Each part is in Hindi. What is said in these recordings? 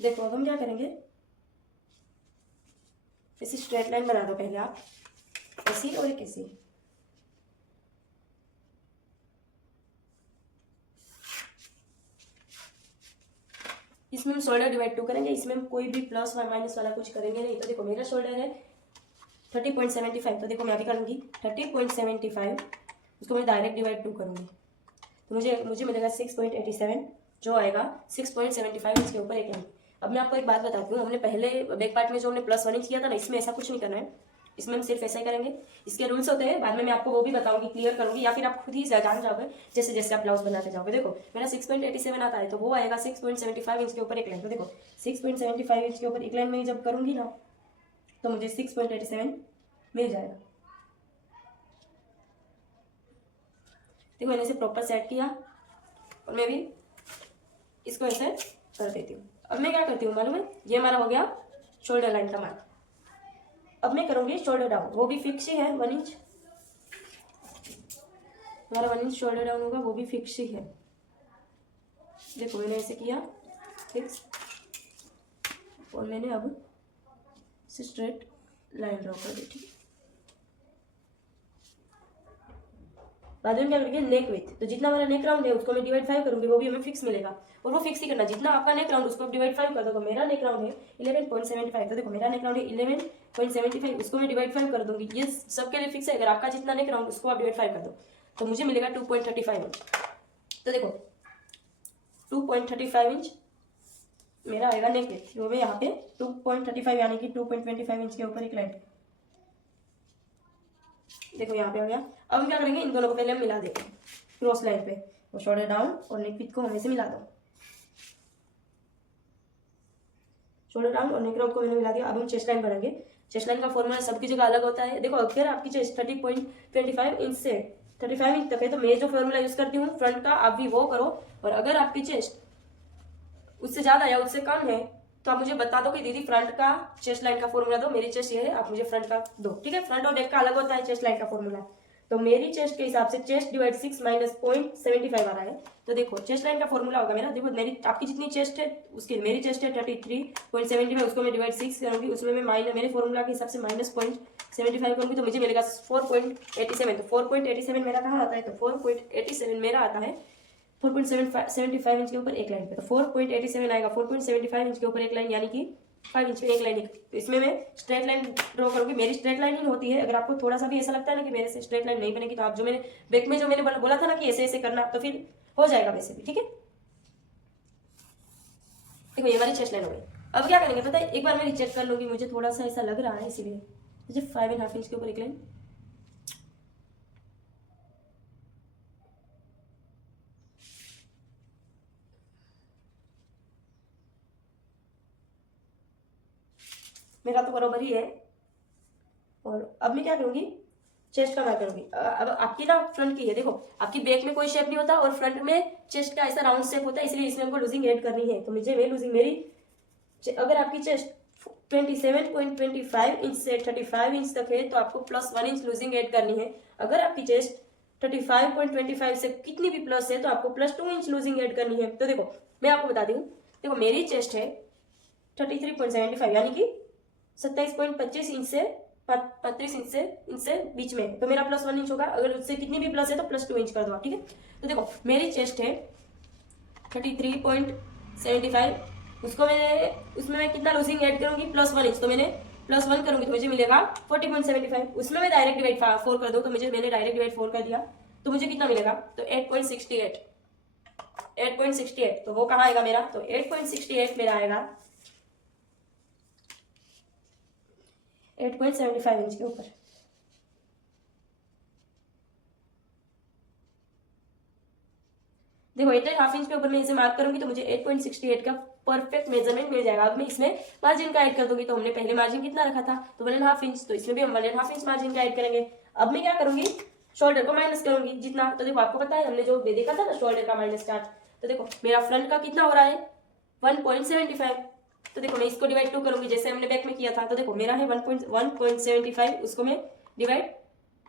देखो अब हम क्या करेंगे, ऐसी स्ट्रेट लाइन बना दो पहले आप, ऐसी और एक ऐसी। इसमें हम शोल्डर डिवाइड 2 करेंगे, इसमें हम कोई भी प्लस और माइनस वाला कुछ करेंगे नहीं। तो देखो मेरा शोल्डर है 30.75, तो देखो मैं अभी करूँगी 30.75, उसको मैं डायरेक्ट डिवाइड 2 करूँगी, तो मुझे मिलेगा 6.87, जो आएगा 6.75 इंच के ऊपर एक लाइन। अब मैं आपको एक बात बताती हूँ, हमने पहले बैक पार्ट में जो हमने +1 इंच किया था ना, इसमें ऐसा कुछ नहीं करना है, इसमें हम सिर्फ ऐसा ही करेंगे। इसके रूल्स होते हैं, बाद में मैं आपको वो भी बताऊंगी, क्लियर करूंगी, या फिर आप खुद ही जान जाओगे जैसे जैसे आप ब्लाउज बनाते जाओगे। देखो मेरा 6.87 आता है, तो वो आएगा 6.75 इंच के ऊपर एक लाइन। तो देखो 6.75 इंच के ऊपर एक लाइन में जब करूंगी ना, तो मुझे 6.87 मिल जाएगा। देखो मैंने इसे प्रॉपर सेट किया, और मैं भी इसको ऐसे कर देती हूँ। अब मैं क्या करती हूँ मालूम है, ये हमारा हो गया शोल्डर लाइन का मार्क। अब मैं करूंगी शोल्डर डाउन, वो भी फिक्स ही है 1 इंच, हमारा 1 इंच शोल्डर डाउन होगा, वो भी फिक्स ही है। देखो मैंने ऐसे किया फिक्स, और मैंने अब स्ट्रेट लाइन ड्रॉ कर दी, ठीक है। बाद में क्या करेंगे, नेक विथ, तो जितना हमारा नेक राउंड है उसको मैं डिवाइड 5 करूंगी, वो भी हमें फिक्स मिलेगा, और वो फिक्स ही करना। जितना आपका नेक राउंड उसको आप डिवाइड 5 कर दो, तो मेरा नेक राउंड है 11.75, तो देखो मेरा नेक राउंड है 11.75, उसको मैं डिवाइड 5 कर दूंगी। ये सबके लिए फिक्स है, अगर आपका जितना नेक राउंड उसको आप डिवाइड 5 कर दो, तो मुझे मिलेगा 2.35 इंच। तो देखो 2.35 इंच मेरा आएगा नेक विथ, वो मैं यहाँ पे 2.35 यानी कि 2.25 इंच के ऊपर एक लाइन। देखो यहाँ पे हो गया। अब हम क्या करेंगे, इन दोनों को पहले हम मिला देते हैं क्रॉस लाइन पे, वो शोल्डर डाउन और नेक विथ को हमें से मिला दो। शोल्डर डाउन और नेक राउंड को मैंने मिला दिया। अब हम चेस्ट लाइन बनाएंगे। चेस्ट लाइन का फॉर्मूला सबकी जगह अलग होता है। देखो अगर आपकी चेस्ट 30.25 इंच से 35 इंच तक है, तो मैं जो फॉर्मूला यूज करती हूँ फ्रंट का, आप भी वो करो। और अगर आपकी चेस्ट उससे ज्यादा या उससे कम है, तो आप मुझे बता दो कि दीदी फ्रंट का चेस्ट लाइन का फॉर्मूला दो, मेरी चेस्ट ये है, आप मुझे फ्रंट का दो, ठीक है। फ्रंट और बैक का अलग होता है चेस्ट लाइन का फॉर्मूला। तो मेरी चेस्ट के हिसाब से चेस्ट डिवाइड 6 माइनस 0.75 आ रहा है। तो देखो चेस्ट लाइन का फॉर्मूला होगा मेरा, देखो मेरी आपकी जितनी चेस्ट है उसकी, मेरी चेस्ट है 33.75, उसको मैं डिवाइड 6 करूंगी, उसमें मैं माइनस मेरे फॉर्मूला के हिसाब से -0.75 करूंगी, तो मुझे मिलेगा 4.87। तो 4.87 मेरा कहाँ आता है, तो 4.87 मेरा आता है 4.75 इंच के ऊपर एक लाइन पे। तो 4.87 आएगा 4.75 इंच के ऊपर एक लाइन, यानी कि 5 इंच में एक लाइन। तो इसमें मैं स्ट्रेट लाइन ड्रॉ करूंगी, मेरी स्ट्रेट लाइन ही होती है। अगर आपको थोड़ा सा भी ऐसा लगता है ना कि मेरे से स्ट्रेट लाइन नहीं बनेगी, तो आप जो मैंने बैक में जो मैंने बोला था ना कि ऐसे ऐसे करना, तो फिर हो जाएगा वैसे भी, ठीक है। देखो ये हमारी चेस्ट लाइन हो गई। अब क्या करेंगे पता है, एक बार मैं चेक कर लूंगी, मुझे थोड़ा सा ऐसा लग रहा है, इसीलिए मुझे 5.5 इंच के ऊपर एक लाइन। मेरा तो बराबर ही है। और अब मैं क्या करूंगी, चेस्ट का मार्क करूंगी। अब आपकी ना फ्रंट की है, देखो आपकी बैक में कोई शेप नहीं होता और फ्रंट में चेस्ट का ऐसा राउंड शेप होता है, इसलिए इसमें हमको लूजिंग ऐड करनी है। तो मुझे लूजिंग मेरी, अगर आपकी चेस्ट 27.25 इंच से 35 इंच तक है, तो आपको +1 इंच लूजिंग ऐड करनी है। अगर आपकी चेस्ट 35.25 से कितनी भी प्लस है, तो आपको +2 इंच लूजिंग ऐड करनी है। तो देखो मैं आपको बता दूं, देखो मेरी चेस्ट है 33.75 यानी कि 27.25 इंच से 35 इंच से बीच में, तो मेरा +1 इंच होगा। अगर उससे कितनी भी प्लस है तो +2 इंच कर दो आप, ठीक है। तो देखो मेरी चेस्ट है 33.75, उसमें मैं कितना लूजिंग ऐड करूंगी, +1 इंच। तो मैंने +1 करूंगी तो मुझे मिलेगा 40.75, उसमें मैं डायरेक्ट डिवाइड 4 कर दो, तो मैंने डायरेक्ट डिवाइड 4 कर दिया, तो मुझे कितना मिलेगा, तो 8.68। तो वो कहाँ आएगा मेरा, तो 8.68 मेरा आएगा 8.75 इंच के ऊपर। देखो 8.5 इंच के ऊपर मैं इसे मार्क करूंगी, तो मुझे 8.68 का परफेक्ट मेजरमेंट मिल जाएगा। अब मैं इसमें मार्जिन का ऐड कर दूंगी, तो हमने पहले मार्जिन कितना रखा था, तो 1.5 इंच, तो इसमें भी हम 1.5 इंच मार्जिन का ऐड करेंगे। अब मैं क्या करूंगी, शोल्डर को माइनस करूंगी जितना, तो देखो आपको पता है हमने जो देखा था ना शोल्डर का माइनस चार्ज, तो देखो मेरा फ्रंट का कितना हो रहा है 1.75, तो देखो मैं इसको डिवाइड 2 करूंगी जैसे हमने बैक में किया था। तो देखो मेरा है 1.75, उसको मैं डिवाइड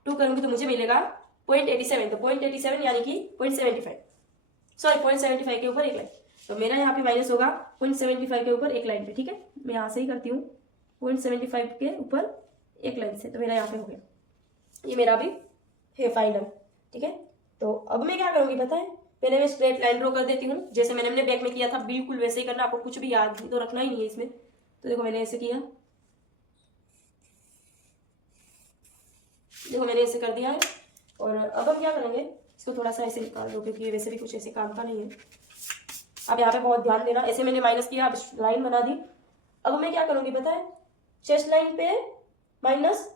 2 करूंगी, तो मुझे मिलेगा 0.87। तो 0.87 यानी कि 0.75 के ऊपर एक लाइन। तो मेरा यहाँ पे माइनस होगा 0.75 के ऊपर एक लाइन पे, ठीक है। मैं यहाँ से ही करती हूँ 0.75 के ऊपर एक लाइन से, तो मेरा यहाँ पे हो गया, ये मेरा भी है फाइनल, ठीक है। तो अब मैं क्या करूँगी पता है, पहले मैं स्ट्रेट लाइन ड्रॉ कर देती हूँ, जैसे मैंने अपने बैक में किया था बिल्कुल वैसे ही करना, आपको कुछ भी याद तो रखना ही नहीं है इसमें। तो देखो मैंने ऐसे किया, देखो मैंने ऐसे कर दिया है। और अब हम क्या करेंगे, इसको थोड़ा सा ऐसे निकाल दो, क्योंकि ये वैसे भी कुछ ऐसे काम का नहीं है। अब यहाँ पे बहुत ध्यान देना, ऐसे मैंने माइनस किया, अब लाइन बना दी। अब मैं क्या करूँगी पता है, चेस्ट लाइन पे माइनस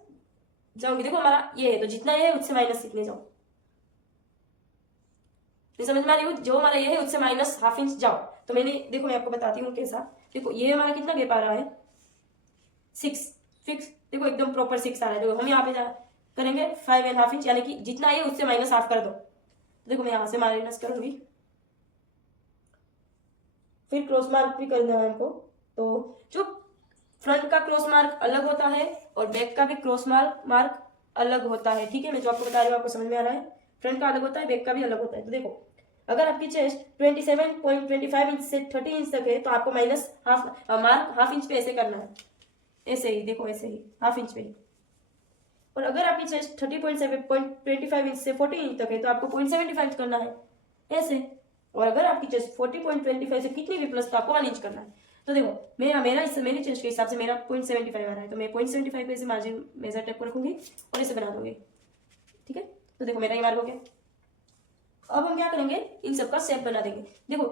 जाऊंगी, देखो हमारा ये है, तो जितना ये है उससे माइनस कितने जाओ, नहीं समझ में आ रही हो, जो हमारा ये है उससे माइनस ½ इंच जाओ। तो मैंने देखो मैं आपको बताती हूँ कैसा, देखो ये हमारा कितना गैप आ रहा है 6 फिक्स, देखो एकदम प्रॉपर 6 आ रहा है। देखो हम यहाँ पे करेंगे 5½ इंच, यानी कि जितना है उससे माइनस ½ कर दो। देखो मैं यहाँ से माइनस करूंगी, फिर क्रॉस मार्क भी करना है हमको। तो जो फ्रंट का क्रॉस मार्क अलग होता है और बैक का भी क्रॉस मार्क अलग होता है, ठीक है। मैं जो आपको बता रही हूँ आपको समझ में आ रहा है, फ्रंट का अलग होता है, बैक का भी अलग होता है। तो देखो अगर आपकी चेस्ट 27.25 इंच से 30 इंच तक है, तो आपको माइनस मार्क ½ इंच पे ऐसे करना है, ऐसे ही देखो, ऐसे ही ½ इंच पे ही। और अगर आपकी चेस्ट 30.25 इंच से 40 इंच तक है, तो आपको 0.75 करना है ऐसे। और अगर आपकी चेस्ट 40.25 से कितनी भी प्लस, तो आपको 1 इंच करना है। तो देखो मेरी चेस्ट के हिसाब से मेरा 0.75 आ रहा है, तो मैं 0.75 पे ऐसे मार्जिन मेजर टेप को रखूंगी और इसे बना दूंगी, ठीक है। तो देखो मेरा ये मार्क हो गया। अब हम क्या करेंगे, इन सबका शेप बना देंगे। देखो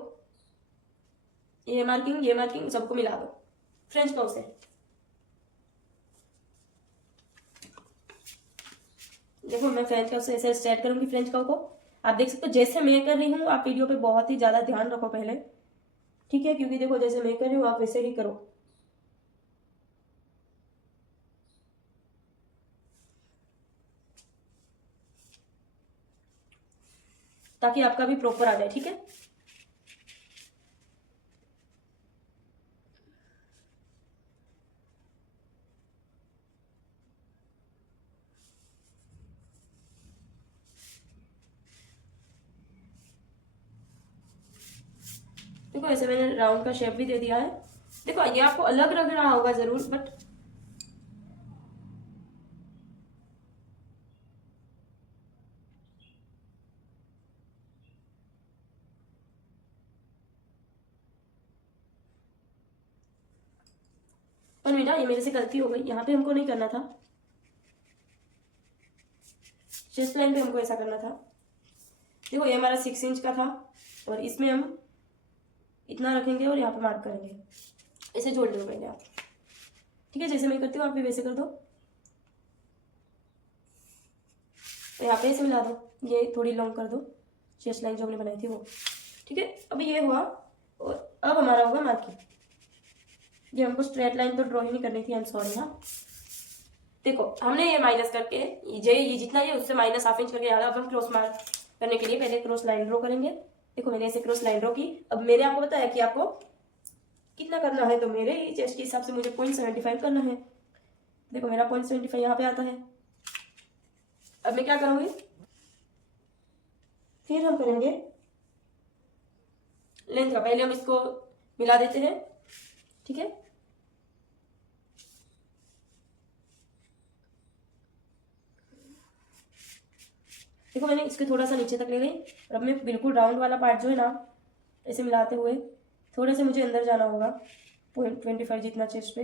ये मार्किंग सबको मिला दो, फ्रेंच कर्व से। देखो मैं फ्रेंच कर्व से ऐसे स्टार्ट करूंगी, फ्रेंच कर्व को आप देख सकते हो जैसे मैं कर रही हूँ। आप वीडियो पे बहुत ही ज्यादा ध्यान रखो पहले, ठीक है, क्योंकि देखो जैसे मैं कर रही हूँ आप वैसे ही करो। ताकि आपका भी प्रॉपर आ जाए, ठीक है। देखो ऐसे मैंने राउंड का शेप भी दे दिया है। देखो ये आपको अलग लग रहा होगा जरूर, बट पर बेटा ये मेरे से गलती हो गई, यहाँ पे हमको नहीं करना था, चेस्ट लाइन पे हमको ऐसा करना था। देखो ये हमारा 6 इंच का था, और इसमें हम इतना रखेंगे और यहाँ पे मार्क करेंगे, ऐसे जोड़ लो पहले आप, ठीक है। जैसे मैं करती हूँ आप भी वैसे कर दो। तो यहाँ पे ऐसे मिला दो, ये थोड़ी लॉन्ग कर दो, चेस्ट लाइन जो हमने बनाई थी वो, ठीक है। अभी ये हुआ, और अब हमारा होगा मार्किंग। ये हमको स्ट्रेट लाइन तो ड्रॉ ही नहीं करनी थी, आई एम सॉरी। हाँ देखो हमने ये माइनस करके ये जितना है उससे माइनस ½ इंच करके आया। अब हम क्रॉस मार्क करने के लिए पहले क्रॉस लाइन ड्रॉ करेंगे। देखो मैंने ऐसे क्रॉस लाइन ड्रॉ की। अब मैंने आपको बताया कि आपको कितना करना है, तो मेरे ही चेस्ट के हिसाब से मुझे 0.75 करना है। देखो मेरा 0.75 यहाँ पे आता है। अब मैं क्या करूंगी, फिर हम करेंगे लेंथ का, पहले हम इसको मिला देते हैं, ठीक है। देखो मैंने इसके थोड़ा सा नीचे तक ले गई, और अब मैं बिल्कुल राउंड वाला पार्ट जो है ना, ऐसे मिलाते हुए थोड़े से मुझे अंदर जाना होगा 0.25 जितना चेस्ट पे।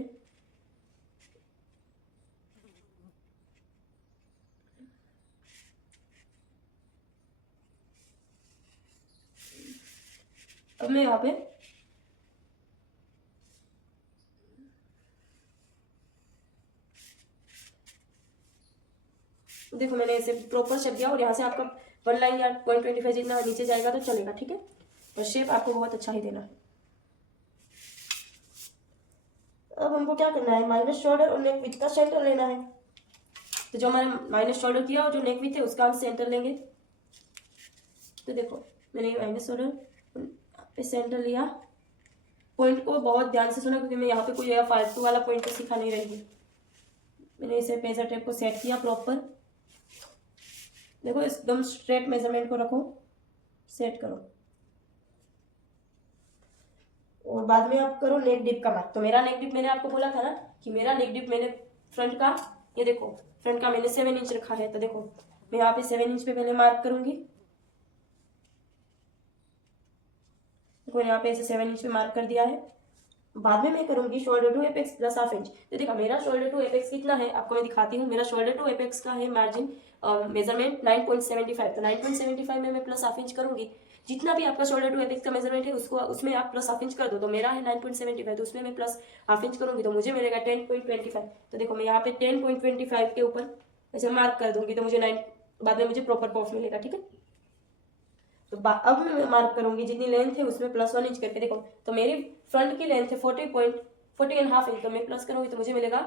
अब मैं यहाँ पे देखो मैंने ऐसे प्रॉपर शेप दिया, और यहाँ से आपका 1 लाइन या 0.25 जितना नीचे जाएगा तो चलेगा, ठीक है। और शेप आपको बहुत अच्छा ही देना है। अब हमको क्या करना है, माइनस शोल्डर और नेक विथ का सेंटर लेना है। तो जो हमारे माइनस शोल्डर किया और जो नेक विथ है उसका हम सेंटर लेंगे। तो देखो मैंने माइनस शोल्डर पे सेंटर लिया। पॉइंट को बहुत ध्यान से सुना, क्योंकि मैं यहाँ पे कोई फालतू वाला पॉइंट तो सिखा नहीं रही हूँ। मैंने इसे पेजर टेप को सेट किया प्रॉपर। देखो एकदम स्ट्रेट मेजरमेंट को रखो, सेट करो। और बाद में आप करो नेक डिप का मार्क। तो मेरा नेक डिप मैंने आपको बोला था ना कि मेरा नेक डिप मैंने फ्रंट का, ये देखो फ्रंट का मैंने 7 इंच रखा है। तो देखो मैं यहाँ पे 7 इंच पे पहले मार्क करूंगी। देखो यहाँ पे ऐसे 7 इंच पे मार्क कर दिया है। बाद में मैं करूंगी shoulder to apex plus half inch. तो देखा मेरा शोल्डर टू एपेक्स कितना है आपको मैं दिखाती हूँ। मेरा शोल्डर टू एपेक्स का है मार्जिन मेजरमेंट 9.75। तो 9.75 में मैं प्लस हाफ इंच करूंगी। जितना भी आपका शोल्डर टू एपेक्स का मेजरमेंट है उसको उसमें आप प्लस हाफ इंच कर दो। तो मेरा है 9.75, तो उसमें मैं प्लस हाफ इंच करूंगी तो मुझे मिलेगा 10.25। तो देखो मैं यहाँ पे 10.25 के ऊपर ऐसे मार्क कर दूंगी तो मुझे 9 बाद में मुझे प्रॉपर पॉफ मिलेगा। ठीक है, तो अब मैं मार्क करूंगी जितनी लेंथ है उसमें +1 इंच करके। देखो तो मेरी फ्रंट की लेंथ है 40.40 इंच, तो मैं प्लस करूंगी तो मुझे मिलेगा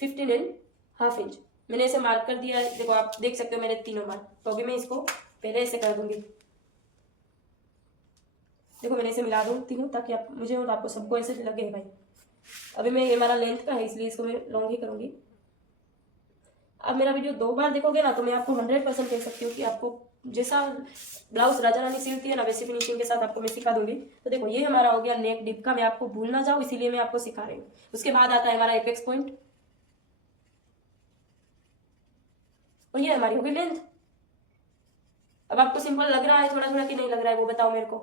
15.5 इंच। मैंने ऐसे मार्क कर दिया है। देखो आप देख सकते हो मेरे तीनों मार्क। तो अभी मैं इसको पहले ऐसे कर दूंगी। देखो मैंने इसे मिला दूंगी हूँ ताकि आप मुझे और आपको सबको ऐसे लगे भाई। अभी मैं ये हमारा लेंथ का है इसलिए इसको मैं लॉन्ग ही करूंगी। अब मेरा वीडियो 2 बार देखोगे ना तो मैं आपको 100% कह सकती हूँ कि आपको जैसा ब्लाउज राजा रानी सिलती है ना वैसी फिनिशिंग के साथ आपको मैं सिखा दूंगी। तो देखो ये हमारा हो गया नेक डिप का। मैं आपको भूल ना जाऊँ इसीलिए मैं आपको सिखा रही हूँ। उसके बाद आता है हमारा एपेक्स पॉइंट और ये हमारी होगी लेंथ। अब आपको सिंपल लग रहा है थोड़ा थोड़ा कि नहीं लग रहा है वो बताओ मेरे को,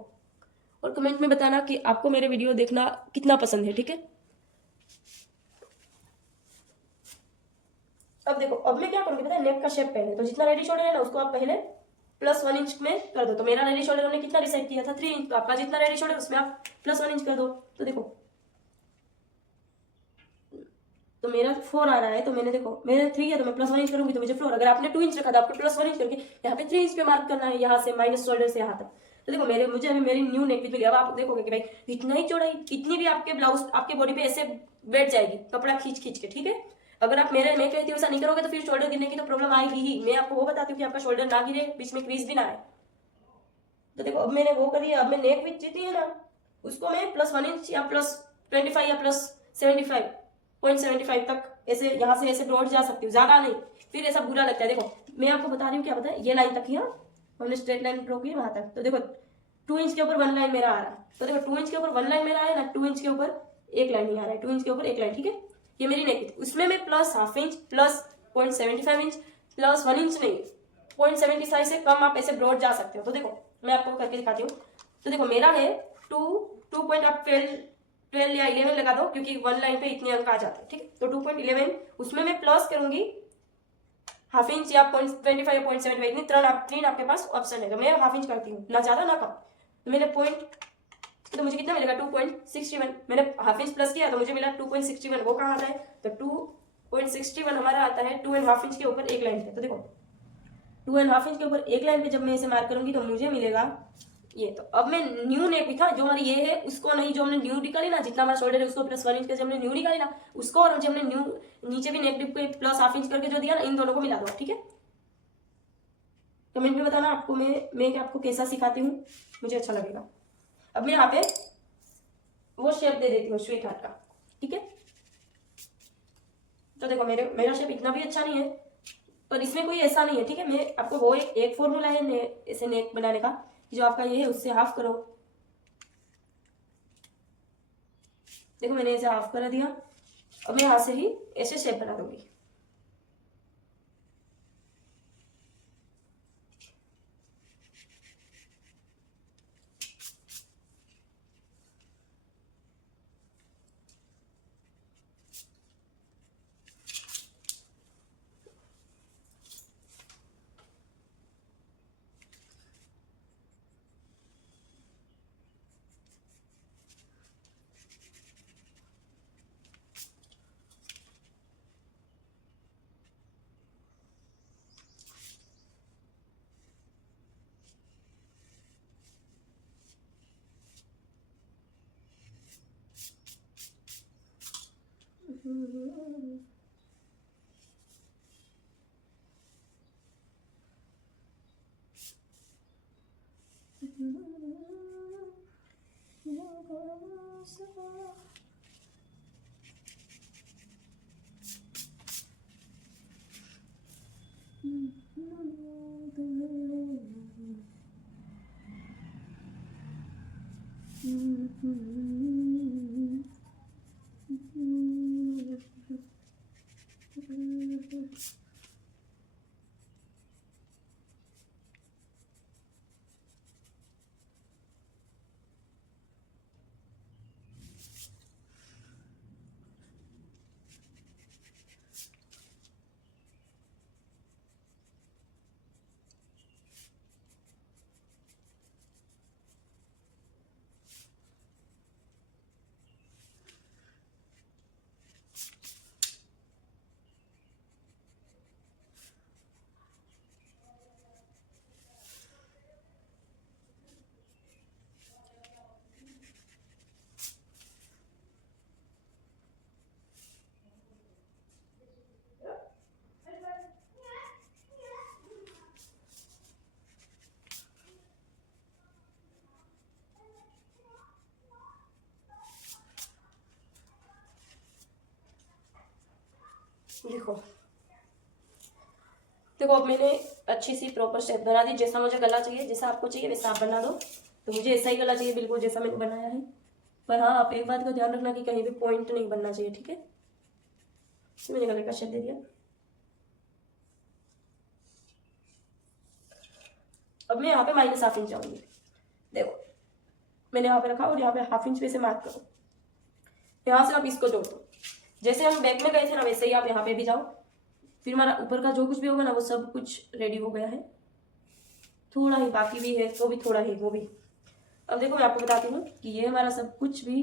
और कमेंट में बताना कि आपको मेरे वीडियो देखना कितना पसंद है। ठीक है, अब देखो अब मैं क्या करूंगी पता है, नेक का शेप पहले तो जितना रेडी शोल्डर है ना उसको आप पहले +1 इंच में कर दो। तो मेरा रेडी शोल्डर हमने कितना डिसाइड किया था 3 इंच, तो आपका जितना रेडी शोल्डर उसमें आप +1 इंच कर दो। तो देखो तो मेरा 4 आ रहा है तो मैंने देखो मेरा 3 है तो मैं +1 इंच करूंगी तो मुझे 4। अगर आपने 2 इंच रखा था आपको +1 इंच करके यहाँ पे 3 इंच पे मार्क करना है, यहाँ से माइनस शोल्डर से यहाँ तक। तो देखो मुझे अभी मेरी न्यू नेक मिली। अब आप देखोगे कि भाई इतना ही चौड़ाई इतनी भी आपके ब्लाउज आपके बॉडी पे ऐसे बैठ जाएगी कपड़ा खींच खींच के। ठीक है, अगर आप मैं कहती हूँ ऐसा नहीं करोगे तो फिर शोल्डर गिरने की तो प्रॉब्लम आएगी ही। मैं आपको वो बताती हूँ कि आपका शोल्डर ना गिरे, बीच में क्रीज भी ना आए। तो देखो अब मैंने वो कर दिया। अब मैं नेक विथ जितनी है ना उसको मैं +1 इंच या +25 या +75.75 तक ऐसे यहाँ से ऐसे डॉट जा सकती हूँ, ज्यादा नहीं फिर ऐसा बुरा लगता है। देखो मैं आपको बता रही हूँ क्या पता है, ये लाइन तक ही हमने स्ट्रेट लाइन ड्रॉ की वहां तक। तो देखो 2 इंच के ऊपर 1 लाइन मेरा आ रहा है। तो देखो 2 इंच के ऊपर 1 लाइन मेरा है ना, 2 इंच के ऊपर एक लाइन ही आ रहा है, 2 इंच के ऊपर एक लाइन। ठीक है, ये मेरी नेक थी। उसमें मैं +हाफ इंच +0.75 इंच +1 इंच नहीं 0.75 से कम आप ऐसे ब्रॉड जा सकते हो। तो देखो मैं आपको करके दिखाती हूँ। तो देखो मेरा है 2 पॉइंट आप 12 या 11 लगा दो क्योंकि 1 लाइन पे इतने अंक आ जाते हैं। ठीक है, तो 2.11 उसमें मैं प्लस करूंगी हाफ इंच या 0.25 या 0.75 इतनी तीन आपके पास ऑप्शन है। तो मैं हाफ इंच करती हूँ, ना ज्यादा ना कम। तो मैंने तो मुझे कितना मिलेगा 2.61। मैंने हाफ इंच प्लस किया तो मुझे मिला 2.61। वो कहाँ आता है तो 2.61 हमारा आता है 2.5 इंच के ऊपर एक लाइन पे। तो देखो 2.5 इंच के ऊपर एक लाइन पे जब मैं इसे मार्क करूंगी तो मुझे मिलेगा ये। तो अब मैं न्यू नेक भी था जो हमारी ये है उसको नहीं, जो हमने न्यू निकाली ना जितना हमारा शोल्डर है उसको +1 इंच करके हमने न्यू निकाली ना उसको, और जो हमने न्यू नीचे भी नेक डिप पे +हाफ इंच करके जो दिया ना इन दोनों को मिला दो। ठीक है, कमेंट में बताना आपको मैं आपको कैसा सिखाती हूँ, मुझे अच्छा लगेगा। अब मैं यहाँ पे वो शेप दे देती हूँ स्वीट हार्ट का। ठीक है, तो देखो मेरा शेप इतना भी अच्छा नहीं है पर इसमें कोई ऐसा नहीं है। ठीक है, मैं आपको वो एक फॉर्मूला है ऐसे नेक बनाने का, जो आपका ये है उससे हाफ करो। देखो मैंने ऐसे हाफ कर दिया। अब मैं यहाँ से ही ऐसे शेप बना दूंगी। देखो देखो अब मैंने अच्छी सी प्रॉपर शेप बना दी। जैसा मुझे गला चाहिए, जैसा आपको चाहिए वैसा आप बना दो। तो मुझे ऐसा ही गला चाहिए बिल्कुल जैसा मैंने बनाया है। पर हाँ, आप एक बात का ध्यान रखना कि कहीं भी पॉइंट नहीं बनना चाहिए, ठीक है। मैंने गले का शेप दे दिया। अब मैं यहाँ पे -1/2 इंच जाऊंगी। देखो मैंने यहाँ पे रखा और यहाँ पे 1/2 इंच पे से मार्क करो। यहाँ से आप इसको जोड़ दो। जैसे हम बैक में गए थे ना वैसे ही आप यहाँ पे भी जाओ। फिर हमारा ऊपर का जो कुछ भी होगा ना वो सब कुछ रेडी हो गया है। थोड़ा ही बाकी भी है तो भी थोड़ा ही वो भी। अब देखो मैं आपको बताती हूँ कि ये हमारा सब कुछ भी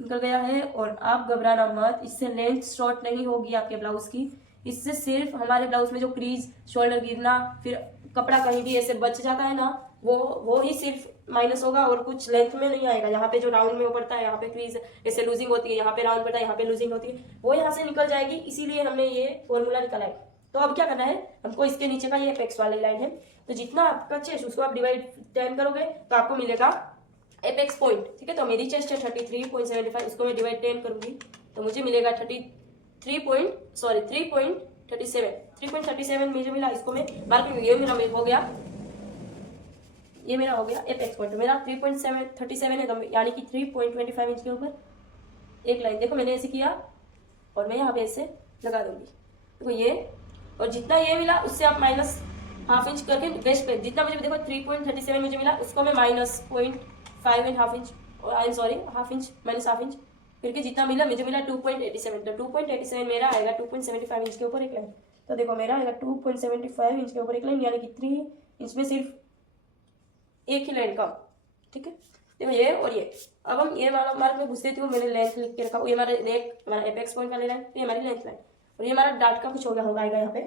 निकल गया है। और आप घबराना मत, इससे लेंथ शॉर्ट नहीं होगी आपके ब्लाउज की। इससे सिर्फ हमारे ब्लाउज में जो क्रीज, शोल्डर गिरना, फिर कपड़ा कहीं भी ऐसे बच जाता है ना, वो ही सिर्फ माइनस होगा और कुछ लेंथ में नहीं आएगा। यहाँ पे जो राउंड में वो पड़ता है, यहाँ पे क्रीज ऐसे लूजिंग होती है, यहाँ पे राउंड पड़ता है, यहाँ पे लूजिंग होती है, वो यहाँ से निकल जाएगी। इसीलिए हमने ये फॉर्मूला निकाला है। तो अब क्या करना है हमको, इसके नीचे का ये एपेक्स वाली लाइन है, तो जितना आपका चेस्ट उसको आप डिवाइड 10 करोगे तो आपको मिलेगा एपेक्स पॉइंट, ठीक है। तो मेरी चेस्ट है 33.75, उसको मैं डिवाइड 10 करूंगी तो मुझे मिलेगा 3.37 मुझे मिला। इसको मैं मार्क, ये मेरा हो गया, ये मेरा हो गया एपेक्स पॉइंट। मेरा 3.37 है, तो यानी कि 3.25 इंच के ऊपर एक लाइन। देखो मैंने ऐसे किया और मैं यहाँ पे ऐसे लगा दूंगी। देखो ये, और जितना ये मिला उससे आप -1/2 इंच करके वेस्ट पे, जितना मुझे देखो 3.37 मुझे मिला उसको मैं -0.5 inch, I am sorry -1/2 inch, -1/2 inch करके जितना मिला मुझे मिला 2.87। तो 2.87 मेरा आएगा 2.75 इंच के ऊपर एक लाइन। तो देखो मेरा आएगा 2.75 इंच के ऊपर एक लाइन, यानी कि 3 इंच में सिर्फ एक ही लाइन कम, ठीक है। देखो ये और ये, अब हम ये वाला मार्क में घुस देती हूँ। मैंने लेंथ लिख के रखा, ये हमारा नेक, हमारा एपेक्स पॉइंट वाली लाइन, ये हमारी लेंथ लाइन, और ये हमारा डार्ट का कुछ हो गया होगा आएगा यहाँ पे।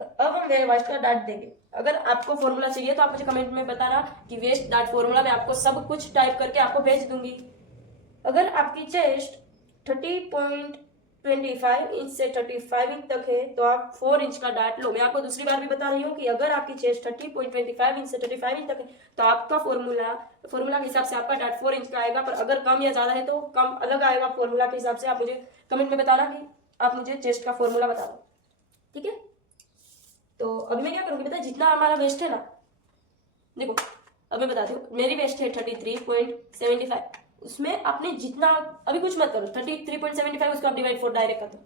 अब हम वेस्ट का डार्ट देंगे। अगर आपको फॉर्मूला चाहिए तो आप मुझे कमेंट में बताना कि वेस्ट डार्ट फॉर्मूला, मैं आपको सब कुछ टाइप करके आपको भेज दूंगी। अगर आपकी चेस्ट 30.25 इंच से 35 इंच तक है तो आप 4 इंच का डार्ट लो। मैं आपको दूसरी बार भी बता रही हूँ कि अगर आपकी चेस्ट 30.25 इंच से 35 इंच तक है तो आपका फॉर्मूला के हिसाब से आपका डार्ट 4 इंच का आएगा। पर अगर कम या ज्यादा है तो कम अलग आएगा फॉर्मूला के हिसाब से। आप मुझे कमेंट में बताना कि आप मुझे चेस्ट का फॉर्मूला बता दो, ठीक है। तो अभी मैं क्या करूंगी पता है, जितना हमारा वेस्ट है ना, देखो अब मैं बताती हूँ, मेरी वेस्ट है 33.75, उसमें आपने जितना, अभी कुछ मत करो, 33.75 उसको आप डिवाइड 4 डायरेक्ट कर दो।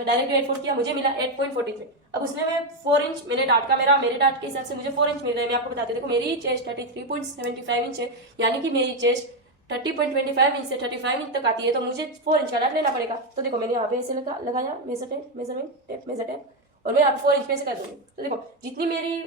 डायरेक्ट डिवाइड 4 किया, मुझे मिला 8.43। अब उसमें मैं 4 इंच, मेरे डार्ट का, मेरे डार्ट के हिसाब से मुझे 4 इंच मिल रहा है। मैं आपको बताती हूँ, देखो मेरी चेस्ट 33.75 इंच है, यानी कि मेरी चेस्ट 30.25 इंच से 35 इंच तक आती है, तो मुझे 4 इंच का डार्ट लेना पड़ेगा। तो देखो मैंने यहाँ पे ऐसे लगाया मेजरमेंट टेप, और मैं यहाँ पे 4 इंच पे से कर दूंगी। तो देखो जितनी मेरी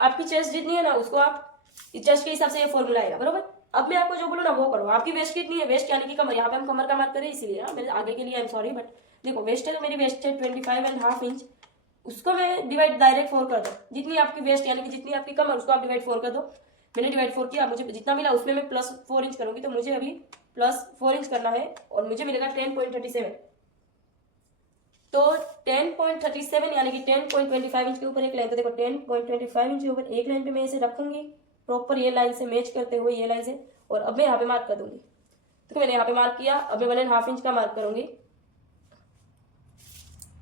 आपकी चेस्ट जितनी है ना, उसको आप चेस्ट के हिसाब से ये फॉर्मूला आएगा, बरोबर। अब मैं आपको जो बोलूँ ना वो करो। आपकी वेस्ट कितनी है, वेस्ट यानी कि कमर, यहाँ पे हम कमर का मार्क करें इसीलिए ना, मेरे आगे के लिए आई एम सॉरी, बट देखो वेस्ट है तो मेरी वेस्ट है 25.5 इंच, उसको मैं डिवाइड डायरेक्ट 4 कर दो। जितनी आपकी वेस्ट यानी कि जितनी आपकी कमर, उसको आप डिवाइड 4 कर दो। मैंने डिवाइड 4 किया, मुझे जितना मिला उसमें मैं +4 इंच करूंगी, तो मुझे अभी +4 इंच करना है और मुझे मिलेगा 10.37। तो 10.37 यानी कि 10.25 इंच के ऊपर एक लाइन। तो देखो 10.25 इंच के ऊपर एक लाइन पे मैं इसे रखूंगी प्रॉपर, ये लाइन से मैच करते हुए, ये लाइन से, और अब मैं यहाँ पे मार्क कर दूंगी। तो मैंने यहाँ पे मार्क किया, अब मैं 1.5 इंच का मार्क करूंगी।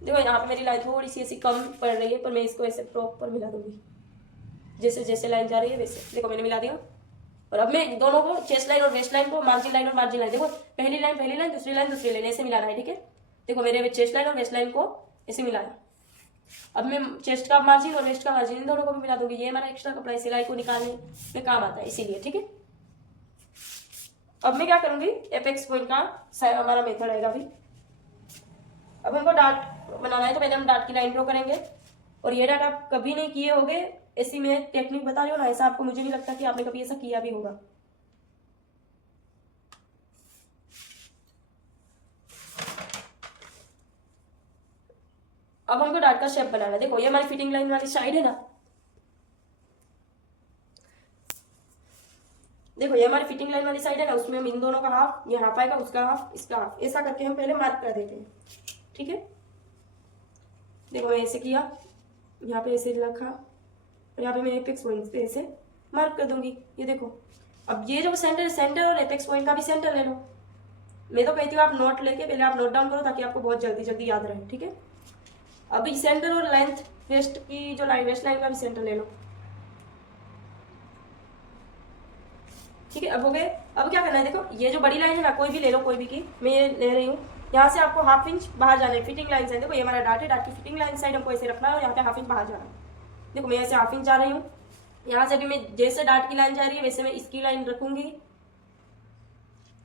देखो यहाँ पे मेरी लाइन थोड़ी सी ऐसी कम पड़ रही है, पर मैं इसको ऐसे प्रॉपर मिला दूंगी, जैसे जैसे लाइन जा रही है वैसे। देखो मैंने मिला दिया, और अब मैं दोनों को, चेस्ट लाइन और वेस्ट लाइन को, मार्जिन लाइन और मार्जिन लाइन, देखो पहली लाइन दूसरी लाइन ऐसे मिलाना है, ठीक है। देखो मेरे चेस्ट लाइन और वेस्ट लाइन को ऐसे मिलाया। अब मैं चेस्ट का मार्जिन और वेस्ट का मार्जिन इन दोनों को भी मिला दूंगी। ये हमारा एक्स्ट्रा कपड़ा है, सिलाई को निकालने में काम आता है इसीलिए, ठीक है। अब मैं क्या करूंगी, एपेक्स पॉइंट का हमारा मेथड आएगा अभी। अब हमको डार्ट बनाना है, तो पहले हम डार्ट की लाइन ड्रॉ करेंगे। और ये डार्ट आप कभी नहीं किए होगे, ऐसी मैं टेक्निक बता रही हूँ ना, ऐसा आपको मुझे नहीं लगता कि आपने कभी ऐसा किया भी होगा। अब हमको डार्ट का शेप बनाना है। देखो ये हमारी फिटिंग लाइन वाली साइड है ना, देखो ये हमारी फिटिंग लाइन वाली साइड है ना, उसमें हम इन दोनों का हाफ, ये हाफ आएगा, उसका हाफ, इसका हाफ, ऐसा करके हम पहले मार्क कर देते हैं, ठीक है। देखो मैं ऐसे किया, यहाँ पे ऐसे रखा, और यहाँ पे मैं एपेक्स पॉइंट पे ऐसे मार्क कर दूंगी। ये देखो, अब ये जो सेंटर और एपेक्स पॉइंट का भी सेंटर ले लो। मैं तो कहती हूँ आप नोट लेके पहले आप नोट डाउन करो ताकि आपको बहुत जल्दी जल्दी याद रहे, ठीक है। अभी सेंटर और लेंथ, वेस्ट की जो लाइन, वेस्ट लाइन का भी सेंटर ले लो, ठीक है। अब हो गए। अब क्या करना है, देखो ये जो बड़ी लाइन है ना, कोई भी ले लो, कोई भी की, मैं ये ले रही हूँ। यहाँ से आपको हाफ इंच बाहर जाना है, फिटिंग लाइन साइड। देखो ये हमारा डाट है, डाट की फिटिंग लाइन साइड हमको ऐसे रखना है और यहाँ पे हाफ इंच बाहर जाना है। देखो मैं ऐसे हाफ इंच जा रही हूँ, यहाँ से भी मैं जैसे डाट की लाइन जा रही है वैसे मैं इसकी लाइन रखूंगी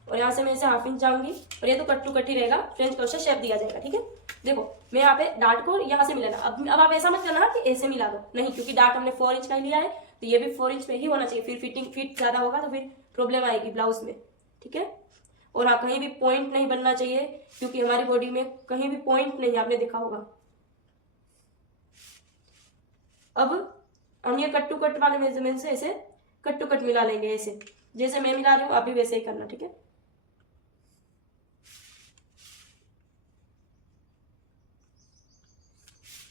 और यहाँ से मैं ऐसे हाफ इंच जाऊंगी और ये तो कट टू कट ही रहेगा, फ्रेंच क्रोशे शेप दिया जाएगा, ठीक है। देखो मैं यहाँ पे डाट को यहाँ से मिलाना। अब आप ऐसा मत करना कि ऐसे मिला दो, नहीं, क्योंकि डाट हमने 4 इंच का लिया है तो ये भी 4 इंच में ही होना चाहिए, फिर फिटिंग फिट ज्यादा होगा तो फिर प्रॉब्लम आएगी ब्लाउज में, ठीक है। और हाँ, कहीं भी पॉइंट नहीं बनना चाहिए क्योंकि हमारी बॉडी में कहीं भी पॉइंट नहीं, आपने देखा होगा। अब हम ये कट टू कट वाले मेजरमेंट से ऐसे कट टू कट मिला लेंगे, ऐसे जैसे मैं मिला रही हूँ आप भी वैसे ही करना, ठीक है।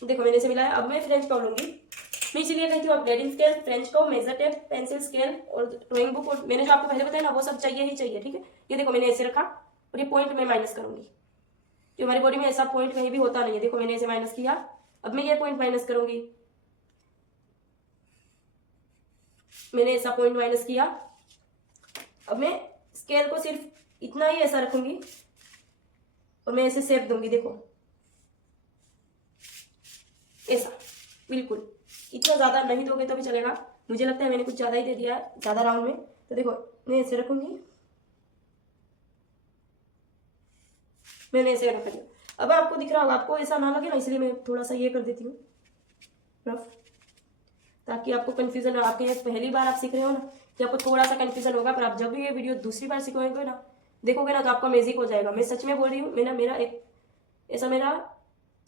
देखो मैंने इसे मिलाया। अब मैं फ्रेंच कर्व लूंगी। मैं इसीलिए कहती हूँ आप grading scale, French curve, measure tape, pencil scale और ड्राइंग बुक, और मैंने जो आपको पहले बताया ना वो सब चाहिए ही चाहिए, ठीक है। ये देखो मैंने ऐसे रखा और ये पॉइंट में माइनस करूंगी, जो हमारी बॉडी में ऐसा पॉइंट कहीं भी होता नहीं है। देखो मैंने ऐसे माइनस किया, अब मैं ये पॉइंट माइनस करूंगी, मैंने ऐसा पॉइंट माइनस किया। अब मैं स्केल को सिर्फ इतना ही ऐसा रखूंगी और मैं ऐसे शेप दूंगी, देखो ऐसा, बिल्कुल। इतना ज्यादा नहीं दोगे तो भी चलेगा, मुझे लगता है मैंने कुछ ज्यादा ही दे दिया है, ज्यादा राउंड में। तो देखो मैं ऐसे रखूंगी, मैंने ऐसे रख दिया। अब आपको दिख रहा होगा, आपको ऐसा ना लगे ना, इसलिए मैं थोड़ा सा ये कर देती हूँ रफ, ताकि आपको कंफ्यूजन, आपके ये पहली बार आप सीख रहे हो ना कि आपको थोड़ा सा कंफ्यूजन होगा, पर आप जब भी ये वीडियो दूसरी बार सीखोगे ना, देखोगे ना, तो आपका मैजिक हो जाएगा। मैं सच में बोल रही हूँ, मेरा एक ऐसा मेरा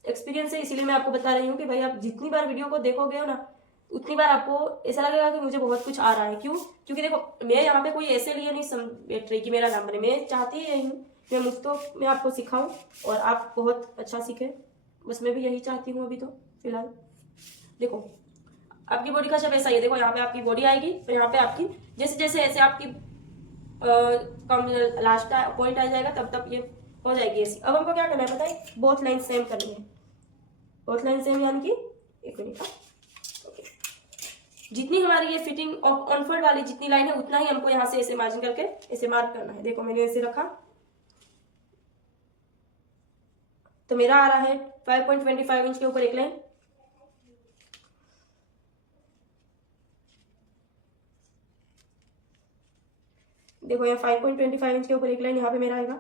एक्सपीरियंस है, इसीलिए मैं आपको बता रही हूँ कि भाई आप जितनी बार वीडियो को देखोगे हो ना, उतनी बार आपको ऐसा लगेगा कि मुझे बहुत कुछ आ रहा है। क्यों? क्योंकि देखो मैं यहाँ पे कोई ऐसे लिए नहीं बैठ रही कि मेरा नाम बने, मैं चाहती ही यही हूँ मैं आपको सिखाऊं और आप बहुत अच्छा सीखें, बस मैं भी यही चाहती हूँ अभी तो फिलहाल। देखो आपकी बॉडी का शेप ऐसा ही है, देखो यहाँ पे आपकी बॉडी आएगी और यहाँ पे आपकी जैसे जैसे ऐसे आपकी कम लास्ट पॉइंट आ जाएगा तब तक ये हो जाएगी ऐसी। अब हमको क्या करना है पता है, बोथ लाइन सेम करनी है। बोथ लाइन सेम यानी कि एक मिनट का, जितनी हमारी ये फिटिंग ऑनफोल्ड वाली जितनी लाइन है उतना ही हमको यहाँ से ऐसे मार्जिन करके ऐसे मार्क करना है। देखो मैंने ऐसे रखा तो मेरा आ रहा है 5.25 इंच के ऊपर एक लाइन। देखो यहाँ 5.25 इंच के ऊपर एक लाइन यहाँ पे मेरा आएगा।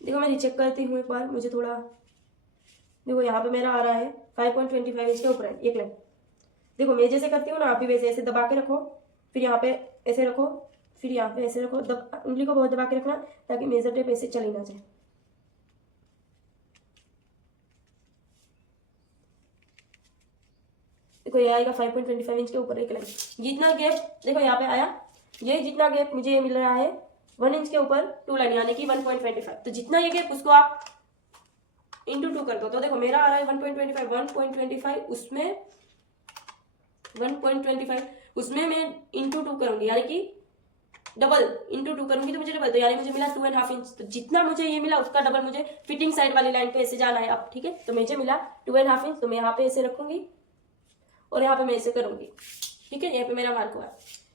देखो मैं रीचेक करती हूँ एक बार, मुझे थोड़ा, देखो यहाँ पे मेरा आ रहा है 5.25 इंच के ऊपर है एक लाइन। देखो मैं जैसे करती हूँ ना, आप भी वैसे ऐसे दबा के रखो, फिर यहाँ पे ऐसे रखो, फिर यहाँ पे ऐसे रखो, उंगली को बहुत दबा के रखना ताकि मेजर टेप ऐसे चली ना जाए। देखो ये आएगा 5.25 इंच के ऊपर एक लाइन। जितना गैप देखो यहाँ पे आया, ये जितना गैप मुझे मिल रहा है 1 इंच के ऊपर 2 लाइन यानी कि 1.25, तो जितना ये गैप उसको आप इंटू 2 कर दो। तो देखो मेरा आ रहा है 1.25 उसमें 1.25 उसमें मैं इंटू 2 करूंगी यानी कि डबल, इंटू 2 करूंगी तो मुझे डबल, तो यानी मुझे मिला 2.5 इंच। तो जितना मुझे ये मिला उसका डबल मुझे फिटिंग साइड वाली लाइन पे ऐसे जाना है अब, ठीक है। तो मुझे मिला 2.5 इंच, तो मैं यहाँ पे ऐसे रखूंगी और यहाँ पे मैं ऐसे करूंगी, ठीक है। यहाँ पे मेरा मार्क हुआ,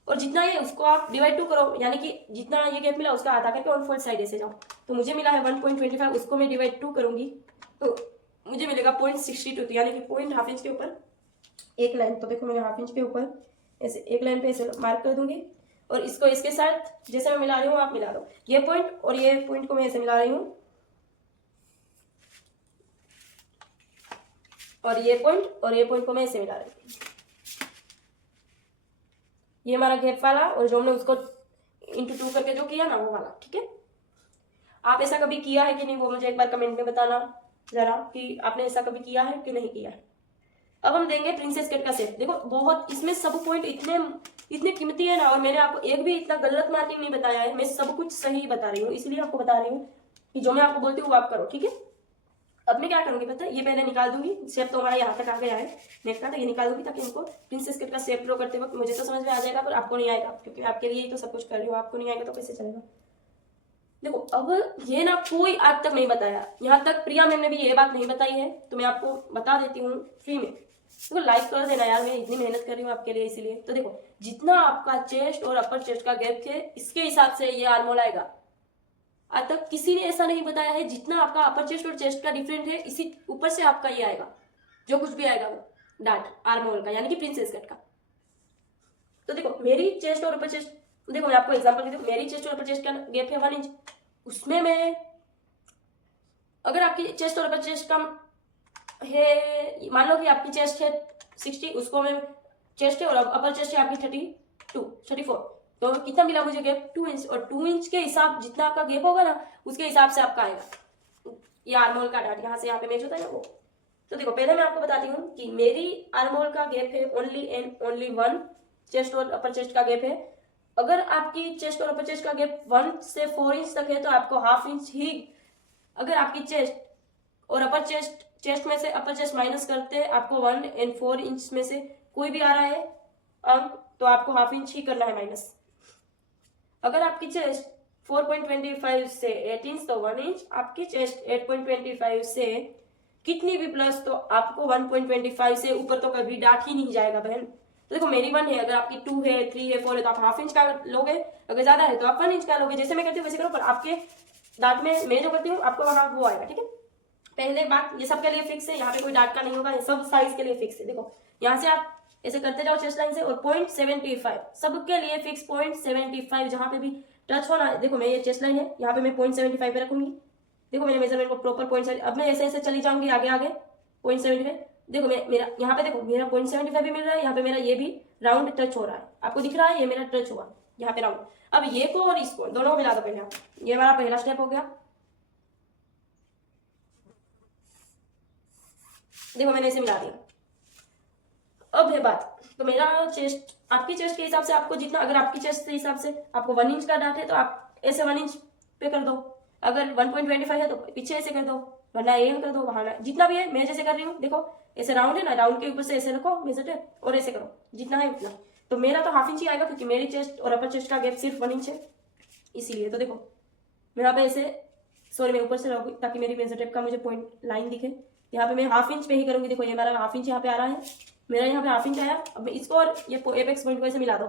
और जितना ये उसको आप डिवाइड 2 करो यानी कि जितना ये गैप मिला उसका आधा करके ऑन फोल्ड साइड ऐसे जाओ। तो मुझे मिला है 1.25, उसको मैं डिवाइड 2 करूंगी तो मुझे मिलेगा 0.62, यानी कि 0.5 इंच के ऊपर एक लाइन। तो देखो मैंने हाफ इंच के ऊपर ऐसे एक लाइन पे ऐसे मार्क कर दूंगी और इसको इसके साथ जैसे मैं मिला रही हूँ आप मिला दो। ये पॉइंट और ये पॉइंट को मैं ऐसे मिला रही हूँ और ये पॉइंट को मैं ऐसे मिला रही हूँ। ये हमारा गैप वाला और जो हमने उसको इंटू 2 करके जो किया ना वो वाला, ठीक है। आप ऐसा कभी किया है कि नहीं वो मुझे एक बार कमेंट में बताना जरा कि आपने ऐसा कभी किया है कि नहीं किया है। अब हम देंगे प्रिंसेस कट का शेप। देखो बहुत इसमें सब पॉइंट इतने कीमती है ना, और मैंने आपको एक भी इतना गलत मार्किंग नहीं बताया है, मैं सब कुछ सही बता रही हूँ, इसलिए आपको बता रही हूँ कि जो मैं आपको बोलती हूँ वो आप करो, ठीक है। अब मैं क्या करूंगी पता है, ये पहले निकाल दूंगी, शेप तो हमारा यहाँ तक आ गया है नेक का, तो ये निकाल दूंगी ताकि इनको प्रिंसेस कट का शेप ड्रॉ करते वक्त मुझे तो समझ में आ जाएगा, पर आपको नहीं आएगा, क्योंकि आपके लिए ही तो सब कुछ कर रही हूँ, आपको नहीं आएगा तो कैसे चलेगा। देखो अब ये ना कोई आज तक नहीं बताया, यहाँ तक प्रिया मैम ने भी ये बात नहीं बताई है, तो मैं आपको बता देती हूँ फ्री में। देखो लाइक कर देना यार, मैं इतनी मेहनत कर रही हूँ आपके लिए, इसीलिए तो देखो जितना आपका चेस्ट और अपर चेस्ट का गैप है इसके हिसाब से ये आर्मोल आएगा। आज तक किसी ने ऐसा नहीं बताया है, जितना आपका अपर चेस्ट और चेस्ट का डिफरेंट है इसी ऊपर से आपका ये आएगा, जो कुछ भी आएगा वो डार्ट आर्मोल का, यानी कि प्रिंसेस कट का। तो देखो मेरी चेस्ट और अपर चेस्ट, देखो मैं आपको एग्जांपल देती हूँ, मेरी चेस्ट और अपर चेस्ट का गैप है 1 इंच, उसमें मैं अगर आपकी चेस्ट और अपर चेस्ट का है, मान लो कि आपकी चेस्ट है 60, उसको मैं चेस्ट है और अपर चेस्ट है आपकी 34, तो कितना मिला मुझे गैप 2 इंच, और 2 इंच के हिसाब जितना आपका गैप होगा ना उसके हिसाब से आपका आएगा ये आर्मोल का डार्ट, यहाँ से यहाँ पे मैच होता है ना वो। तो देखो पहले मैं आपको बताती हूँ कि मेरी आर्मोल का गैप है ओनली एंड ओनली 1, चेस्ट और अपर चेस्ट का गैप है। अगर आपकी चेस्ट और अपर चेस्ट का गैप 1 से 4 इंच तक है तो आपको हाफ इंच ही, अगर आपकी चेस्ट और अपर चेस्ट में से अपर चेस्ट माइनस करते आपको 1 एंड 4 इंच में से कोई भी आ रहा है अंक, तो आपको हाफ इंच ही करना है माइनस। अगर आपकी चेस्ट 4.25 से 8 इंच तो 1 इंच, आपकी चेस्ट 8.25 से कितनी भी प्लस तो आपको 1.25 से ऊपर तो कभी डांट ही नहीं जाएगा बहन। तो देखो मेरी 1 है, अगर आपकी 2 है 3 है 4 है तो आप हाफ इंच का लोगे, अगर ज्यादा है तो आप 1 इंच का लोगे, जैसे मैं करती हूँ वैसे करो, पर आपके डांट में मैं जो करती हूँ आपको वहां वो आएगा, ठीक है। पहले बात ये सबके लिए फिक्स है, यहाँ पे कोई डांट का नहीं होगा, ये सब साइज के लिए फिक्स है। देखो यहाँ से आप ऐसे करते जाओ चेस्ट लाइन से, और 0.75 सबके लिए फिक्स 0.75 जहां पे भी टच होना है। देखो मैं ये चेस्ट लाइन है, यहाँ पे मैं 0.75 पे रखूंगी, देखो मैंने मेजरमेंट को प्रॉपर 0.7, अब मैं ऐसे ऐसे चली जाऊंगी आगे आगे 0.75, देखो मैं मेरा यहाँ पे देखो मेरा 0.75 भी मिल रहा है, यहाँ पे मेरा ये भी राउंड टच हो रहा है, आपको दिख रहा है ये मेरा टच हुआ यहाँ पे राउंड। अब ये को और इसको दोनों को मिला दो पहले आप, ये हमारा पहला स्टेप हो गया। देखो मैंने इसे मिला दिया। अब है बात, तो मेरा चेस्ट आपकी चेस्ट के हिसाब से आपको जितना, अगर आपकी चेस्ट के हिसाब से आपको 1 इंच का डाट है तो आप ऐसे 1 इंच पे कर दो, अगर 1.25 है तो पीछे ऐसे कर दो, वरना ये कर दो, वहां जितना भी है मैं जैसे कर रही हूँ। देखो ऐसे राउंड है ना, राउंड के ऊपर से ऐसे रखो मेजर टेप और ऐसे करो जितना है उतना, तो मेरा तो हाफ इंच ही आएगा क्योंकि मेरी चेस्ट और अपर चेस्ट का गैप सिर्फ 1 इंच है इसीलिए। तो देखो मैं यहाँ पे ऐसे, सॉरी मैं ऊपर से रहूंगी ताकि मेरी मेजर टेप का मुझे पॉइंट लाइन दिखे, यहाँ पे मैं हाफ इंच पे ही करूंगी। देखो ये मेरा हाफ इंच यहाँ पे आ रहा है, मेरा यहाँ पे हाफ इंच आया, अब मैं इसको और ये एपेक्स पॉइंट को ऐसे मिला दो।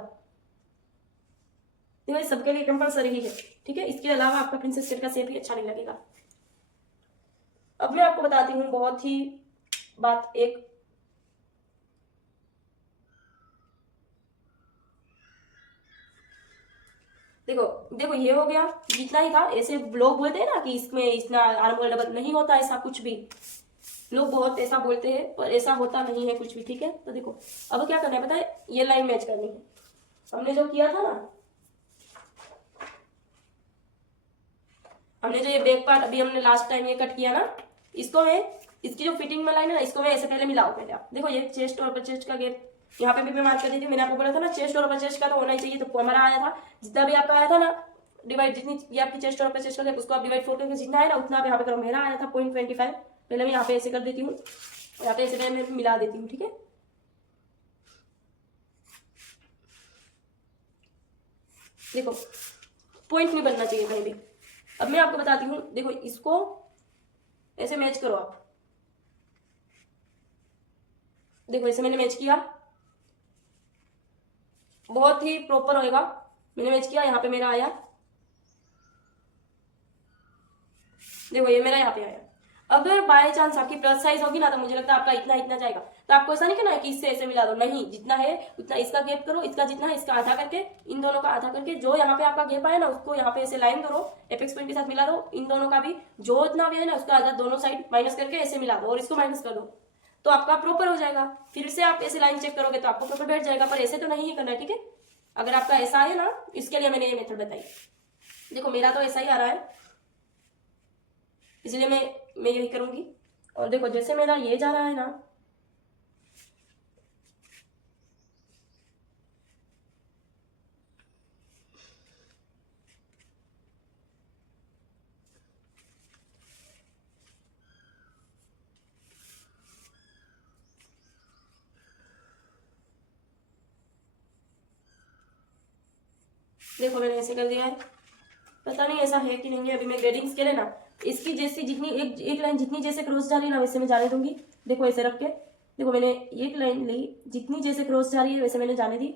देखो सबके लिए कंपलसरी ही है, ठीक है, इसके अलावा आपका प्रिंसेस कट का शेप ही अच्छा नहीं लगेगा। अब मैं आपको बताती हूँ बहुत ही बात एक, देखो देखो ये हो गया जितना ही था। ऐसे लोग बोलते हैं ना कि इसमें इतना आर्मोल डबल नहीं होता, ऐसा कुछ भी लोग बहुत ऐसा बोलते हैं, पर ऐसा होता नहीं है कुछ भी, ठीक है। तो देखो अब क्या करना है पता है, ये लाइन मैच करनी है, हमने जो किया था ना, हमने जो ये बैक पार्ट अभी हमने लास्ट टाइम ये कट किया ना, इसको मैं, इसकी जो फिटिंग में लाइन है ना इसको मैं ऐसे पहले मिलाओ पहले आप। देखो ये चेस्ट और अपर चेस्ट का गैप यहाँ पे भी मैं मार्क कर दी थी, मैंने आपको बोला था ना चेस्ट और अपर चेस्ट का तो होना ही चाहिए, तो हमारा आया था जितना भी आपका आया था ना डिवाइड, जितनी ये आपकी चेस्ट और अपर चेस्ट का गैप उसको आप डिवाइड 4 करके जितना है ना उतना आप यहाँ पे करो। मेरा आया था 0.25, पहले मैं यहाँ पे ऐसे कर देती हूँ, यहाँ पे ऐसे मैं मिला देती हूँ, ठीक है। देखो पॉइंट नहीं बनना चाहिए कहीं भी। अब मैं आपको बताती हूँ, देखो इसको ऐसे मैच करो आप, देखो ऐसे मैंने मैच किया, बहुत ही प्रॉपर होएगा। मैंने मैच किया, यहाँ पे मेरा आया, देखो ये मेरा यहाँ पे आया। अगर बाय चांस आपकी प्लस साइज होगी ना तो मुझे लगता है आपका इतना इतना जाएगा, तो आपको ऐसा नहीं करना है कि इससे ऐसे मिला दो, नहीं, जितना है उतना इसका गैप करो, इसका जितना है इसका आधा करके, इन दोनों का आधा करके, जो यहाँ पे आपका गैप आया ना उसको यहाँ पे ऐसे लाइन करो, एपेक्स पॉइंट के साथ मिला दो, इन दोनों का भी जो इतना भी है ना उसका आधा दोनों साइड माइनस करके ऐसे मिला दो और इसको माइनस कर दो, तो आपका प्रॉपर हो जाएगा। फिर से आप ऐसे लाइन चेक करोगे तो आपको प्रॉपर बैठ जाएगा, पर ऐसे तो नहीं ही करना है, ठीक है। अगर आपका ऐसा है ना, इसके लिए मैंने ये मेथड बताई। देखो मेरा तो ऐसा ही आ रहा है, इसलिए मैं यही करूंगी। और देखो जैसे मेरा ये जा रहा है ना, देखो मैंने ऐसे कर दिया है, पता नहीं ऐसा है कि नहीं है। अभी मैं ग्रेडिंग्स के लिए ना इसकी जैसी जितनी एक लाइन जितनी जैसे क्रॉस जा रही है ना वैसे मैं जाने दूंगी। देखो ऐसे रख के, देखो मैंने एक लाइन ली, जितनी जैसे क्रॉस जा रही है वैसे मैंने जाने दी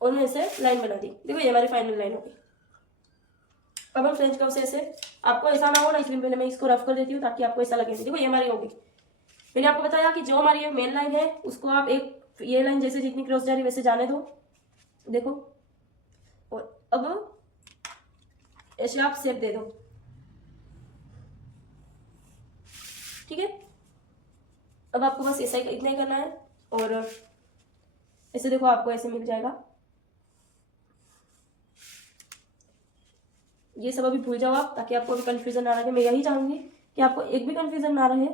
और मैं ऐसे लाइन बना दी। देखो ये हमारी फाइनल लाइन होगी। अब हम फ्रेंच कर्व से ऐसे, आपको ऐसा ना हो ना इसलिए पहले मैं इसको रफ कर देती हूँ ताकि आपको ऐसा लगे। देखो ये हमारी होगी। मैंने आपको बताया कि जो हमारी मेन लाइन है उसको आप एक ये लाइन जैसे जितनी क्रॉस जा रही है वैसे जाने दो। देखो और अब ऐसे आप शेप दे दो, ठीक है। अब आपको बस ऐसा ही इतना ही करना है और ऐसे देखो आपको ऐसे मिल जाएगा। ये सब अभी भूल जाओ आप, ताकि आपको अभी कंफ्यूजन ना रहे। मैं यही चाहूंगी कि आपको एक भी कंफ्यूजन ना रहे।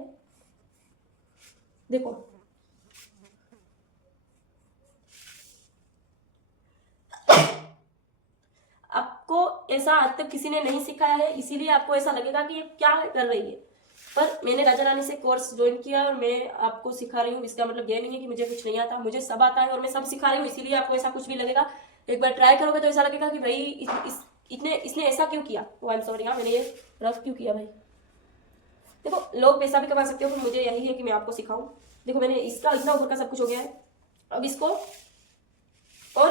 देखो आपको ऐसा आज तक किसी ने नहीं सिखाया है, इसीलिए आपको ऐसा लगेगा कि ये क्या कर रही है। पर मैंने राजा रानी से कोर्स ज्वाइन किया और मैं आपको सिखा रही हूँ। इसका मतलब ये नहीं है कि मुझे कुछ नहीं आता, मुझे सब आता है और मैं सब सिखा रही हूँ। इसीलिए आपको ऐसा कुछ भी लगेगा। एक बार ट्राई करोगे तो ऐसा लगेगा कि भाई इसने ऐसा क्यों किया। आई एम सॉरी, हाँ मैंने ये रफ क्यों किया भाई। देखो लोग पैसा भी कमा सकते हो, पर मुझे यही है कि मैं आपको सिखाऊं। देखो मैंने इसका इतना ऊपर का सब कुछ हो गया है। अब इसको और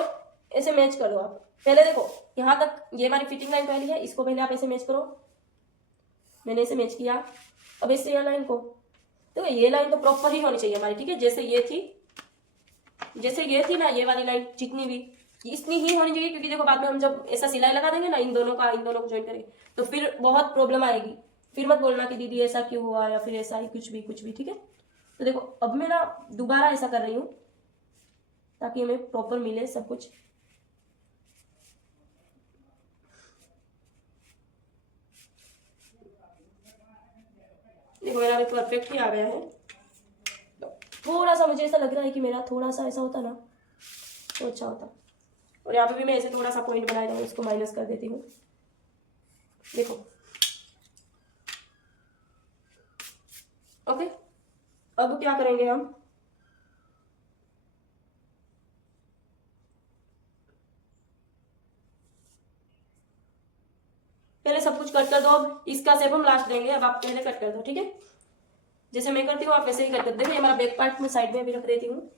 ऐसे मैच कर दो आप। पहले देखो यहाँ तक ये हमारी फिटिंग लाइन पहली है, इसको पहले आप ऐसे मैच करो। मैंने ऐसे मैच किया। अब ऐसे ये लाइन को, तो ये लाइन तो प्रॉपर ही होनी चाहिए हमारी, ठीक है। जैसे ये थी ना ये वाली लाइन, जितनी भी इतनी ही होनी चाहिए। क्योंकि देखो बाद में हम जब ऐसा सिलाई लगा देंगे ना इन दोनों को ज्वाइन करेंगे तो फिर बहुत प्रॉब्लम आएगी। फिर मत बोलना कि दीदी ऐसा क्यों हुआ या फिर ऐसा ही कुछ भी, ठीक है। तो देखो अब मैं ना दोबारा ऐसा कर रही हूँ ताकि हमें प्रॉपर मिले सब कुछ। देखो मेरा अभी परफेक्ट ही आ गया है। थोड़ा सा मुझे ऐसा लग रहा है कि मेरा थोड़ा सा ऐसा होता ना तो अच्छा होता। और यहाँ पे भी मैं ऐसे थोड़ा सा पॉइंट बनाया था, इसको माइनस कर देती हूँ। देखो ओके। अब क्या करेंगे हम, पहले सब कुछ कट कर दो। अब इसका शेप हम लास्ट देंगे। अब आप पहले कट कर दो, ठीक है। जैसे मैं करती हूँ आप वैसे ही कट कर दो। देखो ये हमारा बैक पार्ट में साइड में भी रख देती हूँ।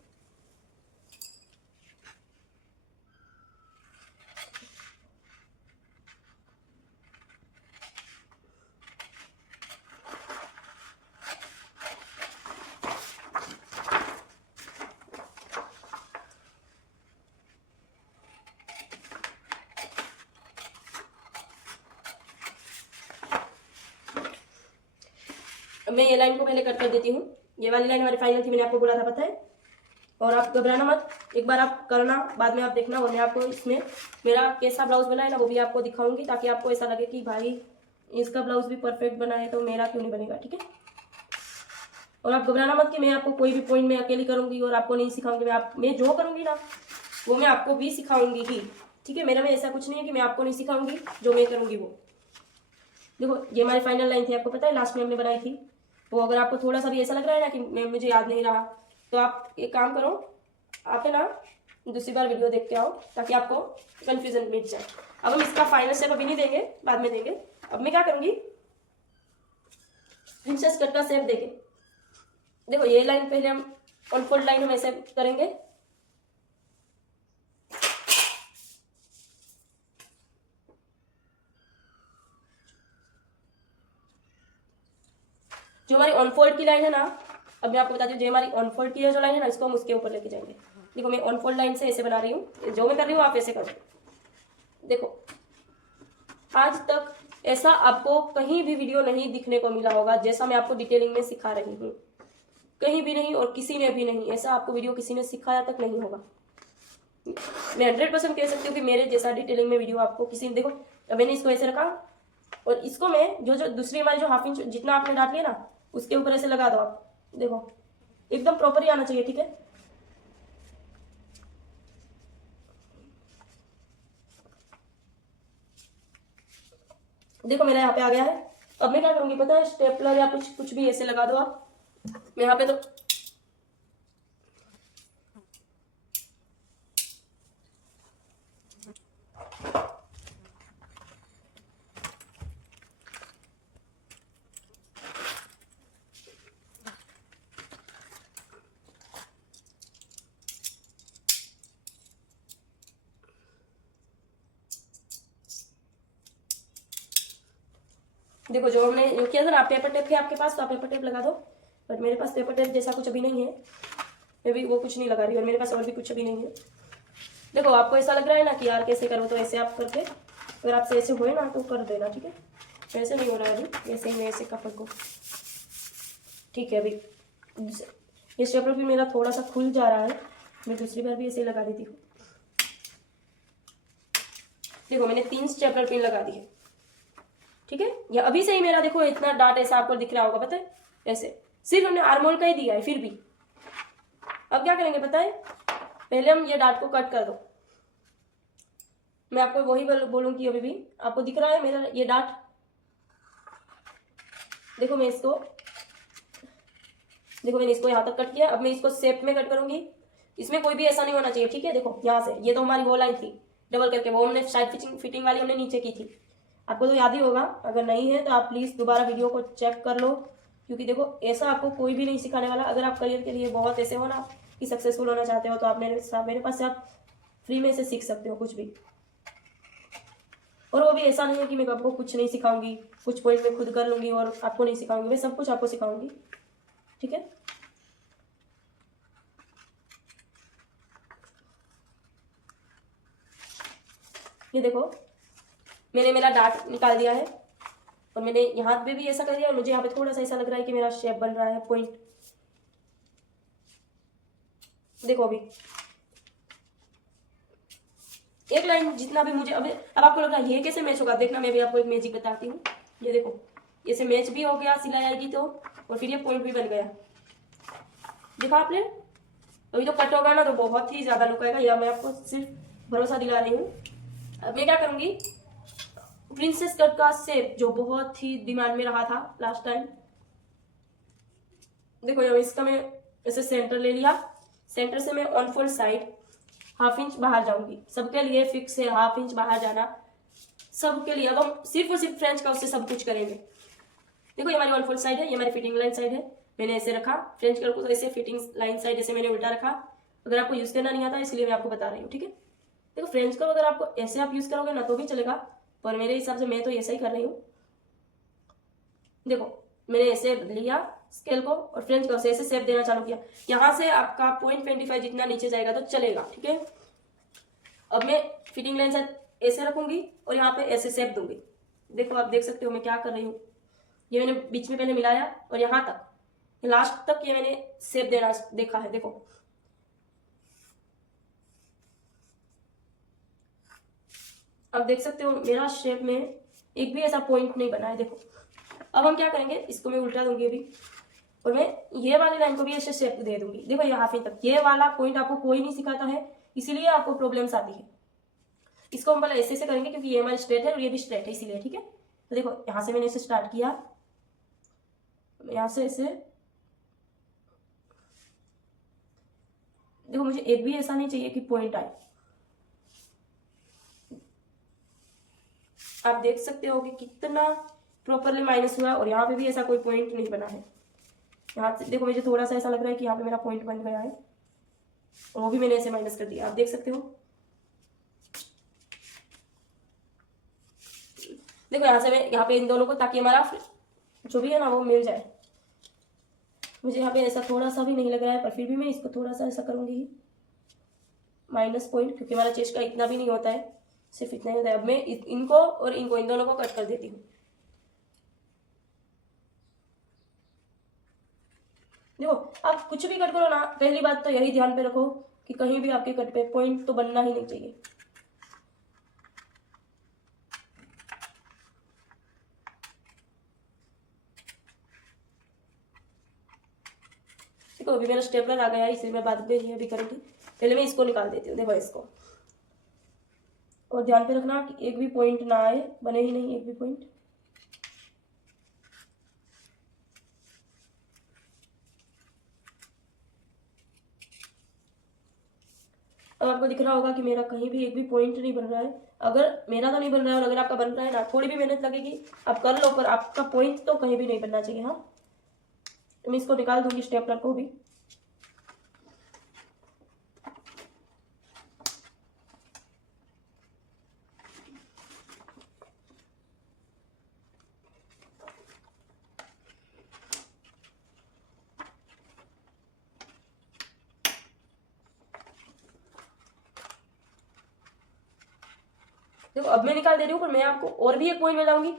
मैं ये लाइन को पहले कट कर देती हूँ। ये वाली लाइन हमारी फाइनल थी, मैंने आपको बोला था, पता है। और आप घबराना मत, एक बार आप करना, बाद में आप देखना। और मैं आपको इसमें मेरा कैसा ब्लाउज बना है ना वो भी आपको दिखाऊंगी, ताकि आपको ऐसा लगे कि भाई इसका ब्लाउज भी परफेक्ट बना है तो मेरा क्यों नहीं बनेगा, ठीक है। और आप घबराना मत कि मैं आपको कोई भी पॉइंट में अकेली करूंगी और आपको नहीं सिखाऊंगी। मैं जो करूंगी ना वो मैं आपको भी सिखाऊंगी ही, ठीक है। मेरा में ऐसा कुछ नहीं है कि मैं आपको नहीं सिखाऊंगी, जो मैं करूंगी वो। देखो ये हमारी फाइनल लाइन थी, आपको पता है लास्ट में हमने बनाई थी। तो अगर आपको थोड़ा सा भी ऐसा लग रहा है ना कि मुझे याद नहीं रहा, तो आप एक काम करो, आप है ना दूसरी बार वीडियो देख के आओ ताकि आपको कंफ्यूजन मिट जाए। अब हम इसका फाइनल स्टेप अभी नहीं देंगे, बाद में देंगे। अब मैं क्या करूंगी, प्रिंसेस कट का शेप देंगे। देखो ये लाइन पहले हम अनफोल्ड लाइन हम ऐसे करेंगे। जो हमारी ऑनफोल्ड की लाइन है ना, अब मैं आपको बताती हूँ, जो हमारी ऑनफोल्ड की जो लाइन है ना इसको हम उसके ऊपर लेके जाएंगे। देखो मैं ऑनफोल्ड लाइन से ऐसे बना रही हूँ, जो मैं कर रही हूँ आप ऐसे करो। देखो आज तक ऐसा आपको कहीं भी वीडियो नहीं दिखने को मिला होगा जैसा मैं आपको डिटेलिंग में सिखा रही हूँ, कहीं भी नहीं। और किसी ने भी नहीं, ऐसा आपको वीडियो किसी ने सिखाया तक नहीं होगा। मैं 100% कह सकती हूँ कि मेरे जैसा डिटेलिंग में वीडियो आपको किसी ने, देखो अब मैंने इसको ऐसे रखा और इसको मैं जो दूसरी हमारी जो हाफ इंच जितना आपने डांट लिया ना उसके ऊपर ऐसे लगा दो आप। देखो एकदम प्रॉपर ही आना चाहिए, ठीक है। देखो मेरा यहाँ पे आ गया है। अब मैं क्या करूंगी पता है, स्टेपलर या कुछ भी ऐसे लगा दो आप। मैं यहाँ पे तो देखो जो हमने जो किया था ना, पेपर टेप है आपके पास तो आप पेपर टेप लगा दो, बट मेरे पास पेपर टेप जैसा कुछ अभी नहीं है, मैं भी वो कुछ नहीं लगा रही और मेरे पास और भी कुछ अभी नहीं है। देखो आपको ऐसा लग रहा है ना कि यार कैसे करो, तो ऐसे आप करके, अगर आपसे ऐसे हुए ना तो कर देना, ठीक है। वैसे नहीं हो रहा है अभी, ऐसे ही मैं ऐसे कपड़ को, ठीक है। अभी ये स्टेपलर भी मेरा थोड़ा सा खुल जा रहा है, मैं दूसरी बार भी ऐसे ही लगा देती हूँ। देखो मैंने 3 स्टेपलर पिन लगा दी है, ठीक है। या अभी से ही मेरा देखो इतना डार्ट ऐसा आपको दिख रहा होगा, पता है, ऐसे सिर्फ हमने आर्मोल का ही दिया है फिर भी। अब क्या करेंगे पता है, पहले हम ये डार्ट को कट कर दो। मैं आपको वही बोलूंगी, अभी भी आपको दिख रहा है मेरा ये डार्ट, देखो मैं इसको, देखो मैंने इसको यहाँ तक कट किया। अब मैं इसको शेप में कट करूंगी, इसमें कोई भी ऐसा नहीं होना चाहिए, ठीक है। देखो यहाँ से, ये तो हमारी वो लाइन थी डबल करके, वो हमने साइड फिटिंग वाली हमने नीचे की थी, आपको तो याद ही होगा। अगर नहीं है तो आप प्लीज दोबारा वीडियो को चेक कर लो, क्योंकि देखो ऐसा आपको कोई भी नहीं सिखाने वाला। अगर आप करियर के लिए बहुत ऐसे हो ना कि सक्सेसफुल होना चाहते हो, तो आप मेरे पास से आप फ्री में से सीख सकते हो कुछ भी। और वो भी ऐसा नहीं है कि मैं आपको कुछ नहीं सिखाऊंगी, कुछ पॉइंट में खुद कर लूंगी और आपको नहीं सिखाऊंगी, मैं सब कुछ आपको सिखाऊंगी, ठीक है। ये देखो मैंने मेरा डार्ट निकाल दिया है और मैंने यहाँ पे भी ऐसा कर दिया और मुझे यहाँ पे थोड़ा सा ऐसा लग रहा है कि मेरा शेप बन रहा है पॉइंट। देखो अभी एक लाइन जितना भी मुझे, अब आपको लग रहा है ये कैसे मैच होगा, देखना मैं भी आपको एक मैजिक बताती हूँ। ये देखो ऐसे मैच भी हो गया सिलाई आएगी तो, और फिर ये पॉइंट भी बन गया, देखा आपने। अभी तो कट होगा ना तो बहुत ही ज्यादा लुक आएगा, या मैं आपको सिर्फ भरोसा दिला रही हूँ। अब मैं क्या करूंगी, प्रिंसेस कट का शेप जो बहुत ही डिमांड में रहा था लास्ट टाइम, देखो यहाँ इसका मैं ऐसे सेंटर ले लिया, सेंटर से मैं ऑन फोल्ड साइड ½ इंच बाहर जाऊंगी। सबके लिए फिक्स है ½ इंच बाहर जाना, सबके लिए। अब हम सिर्फ और सिर्फ फ्रेंच का उससे सब कुछ करेंगे। देखो ये हमारी ऑन फोल्ड साइड है, ये हमारी फिटिंग लाइन साइड है, मैंने ऐसे रखा। फ्रेंच कर्व को तो ऐसे फिटिंग लाइन साइड ऐसे मैंने उल्टा रखा। अगर आपको यूज करना नहीं आता इसलिए मैं आपको बता रही हूँ, ठीक है। देखो फ्रेंच कर्व अगर आपको ऐसे आप यूज करोगे ना तो भी चलेगा, पर मेरे हिसाब से मैं तो ऐसा ही कर रही हूँ। देखो मैंने ऐसे लिया स्केल को और फ्रेंच कर्व से ऐसे शेप देना चालू किया। यहाँ से आपका 0.25 जितना नीचे जाएगा तो चलेगा, ठीक है। अब मैं फिटिंग लाइन साइड ऐसे रखूंगी और यहाँ पे ऐसे शेप दूंगी। देखो आप देख सकते हो मैं क्या कर रही हूँ, ये मैंने बीच में पहले मिलाया और यहाँ तक लास्ट तक ये मैंने शेप देना देखा है। देखो अब देख सकते हो मेरा शेप में एक भी ऐसा पॉइंट नहीं बना है। देखो अब हम क्या करेंगे, इसको मैं उल्टा दूंगी अभी और मैं ये वाली लाइन को भी ऐसे शेप दे दूंगी। देखो ये ½ इंच तक, ये वाला पॉइंट आपको कोई नहीं सिखाता है, इसीलिए आपको प्रॉब्लम्स आती है। इसको हम पहले ऐसे से करेंगे क्योंकि ये हमारी स्ट्रेट है और ये भी स्ट्रेट है इसीलिए, ठीक है। तो देखो यहाँ से मैंने इसे स्टार्ट किया, यहाँ से ऐसे, देखो मुझे एक भी ऐसा नहीं चाहिए कि पॉइंट आए। आप देख सकते हो कि कितना प्रॉपरली माइनस हुआ और यहाँ पे भी ऐसा कोई पॉइंट नहीं बना है। यहाँ से देखो मुझे थोड़ा सा ऐसा लग रहा है कि यहाँ पे मेरा पॉइंट बन गया है और वो भी मैंने ऐसे माइनस कर दिया, आप देख सकते हो। देखो यहाँ से मैं यहाँ पे इन दोनों को, ताकि हमारा जो भी है ना वो मिल जाए। मुझे यहाँ पे ऐसा थोड़ा सा भी नहीं लग रहा है, पर फिर भी मैं इसको थोड़ा सा ऐसा करूंगी माइनस पॉइंट, क्योंकि हमारा चेस्ट का इतना भी नहीं होता है, सिर्फ इतना ही होता है। अब मैं इनको और इनको, इन दोनों को कट कर देती हूँ। देखो आप कुछ भी कट करो ना, पहली बात तो यही ध्यान पे रखो कि कहीं भी आपके कट पे पॉइंट तो बनना ही नहीं चाहिए। देखो अभी मेरा स्टेपलर आ गया है, इसलिए मैं बाद में ये भी करूंगी। पहले मैं इसको निकाल देती हूँ, देखो इसको। और ध्यान पे रखना कि एक भी पॉइंट ना आए, बने ही नहीं एक भी पॉइंट। अब आपको दिख रहा होगा कि मेरा कहीं भी एक भी पॉइंट नहीं बन रहा है। अगर मेरा तो नहीं बन रहा है और अगर आपका बन रहा है ना, थोड़ी भी मेहनत लगेगी, आप कर लो, पर आपका पॉइंट तो कहीं भी नहीं बनना चाहिए। हाँ तो मैं इसको निकाल दूंगी स्टेपलर को भी। देखो अब मैं निकाल दे रही हूँ, पर मैं आपको और भी एक पॉइंट बताऊंगी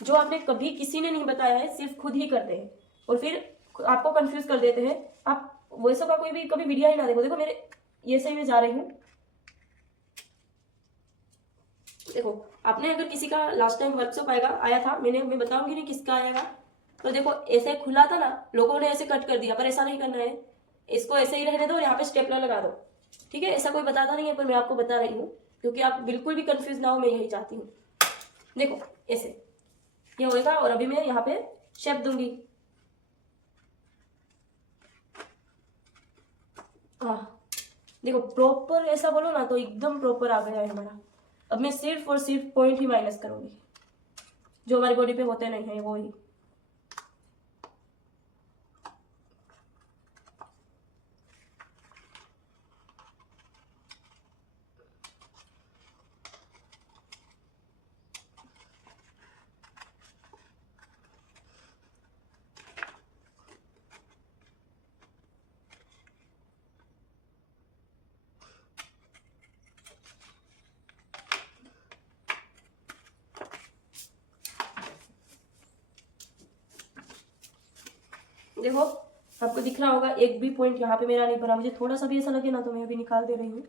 जो आपने कभी किसी ने नहीं बताया है, सिर्फ खुद ही करते हैं और फिर आपको कंफ्यूज कर देते हैं। आप वैसा का कोई भी कभी वीडियो ही ना देखो। देखो मेरे ये सही में जा रही हूँ। देखो आपने अगर किसी का लास्ट टाइम वर्कशॉप आया था, मैं बताऊंगी नहीं किसका आएगा, तो देखो ऐसे खुला था ना, लोगों ने ऐसे कट कर दिया, पर ऐसा नहीं करना है, इसको ऐसे ही रहने दो और यहाँ पे स्टेपलर लगा दो। ठीक है, ऐसा कोई बताता नहीं है, पर मैं आपको बता रही हूँ क्योंकि आप बिल्कुल भी कंफ्यूज ना हो, मैं यही चाहती हूँ। देखो ऐसे ये होएगा और अभी मैं यहाँ पे शेप दूंगी। हाँ देखो प्रॉपर ऐसा बोलो ना तो एकदम प्रॉपर आ गया है हमारा। अब मैं सिर्फ और सिर्फ पॉइंट ही माइनस करूंगी जो हमारी बॉडी पे होते नहीं है वो ही। देखो आपको दिख रहा होगा एक भी पॉइंट यहाँ पे मेरा नहीं बना। मुझे थोड़ा सा भी ऐसा लगे ना तो मैं अभी निकाल दे रही हूँ।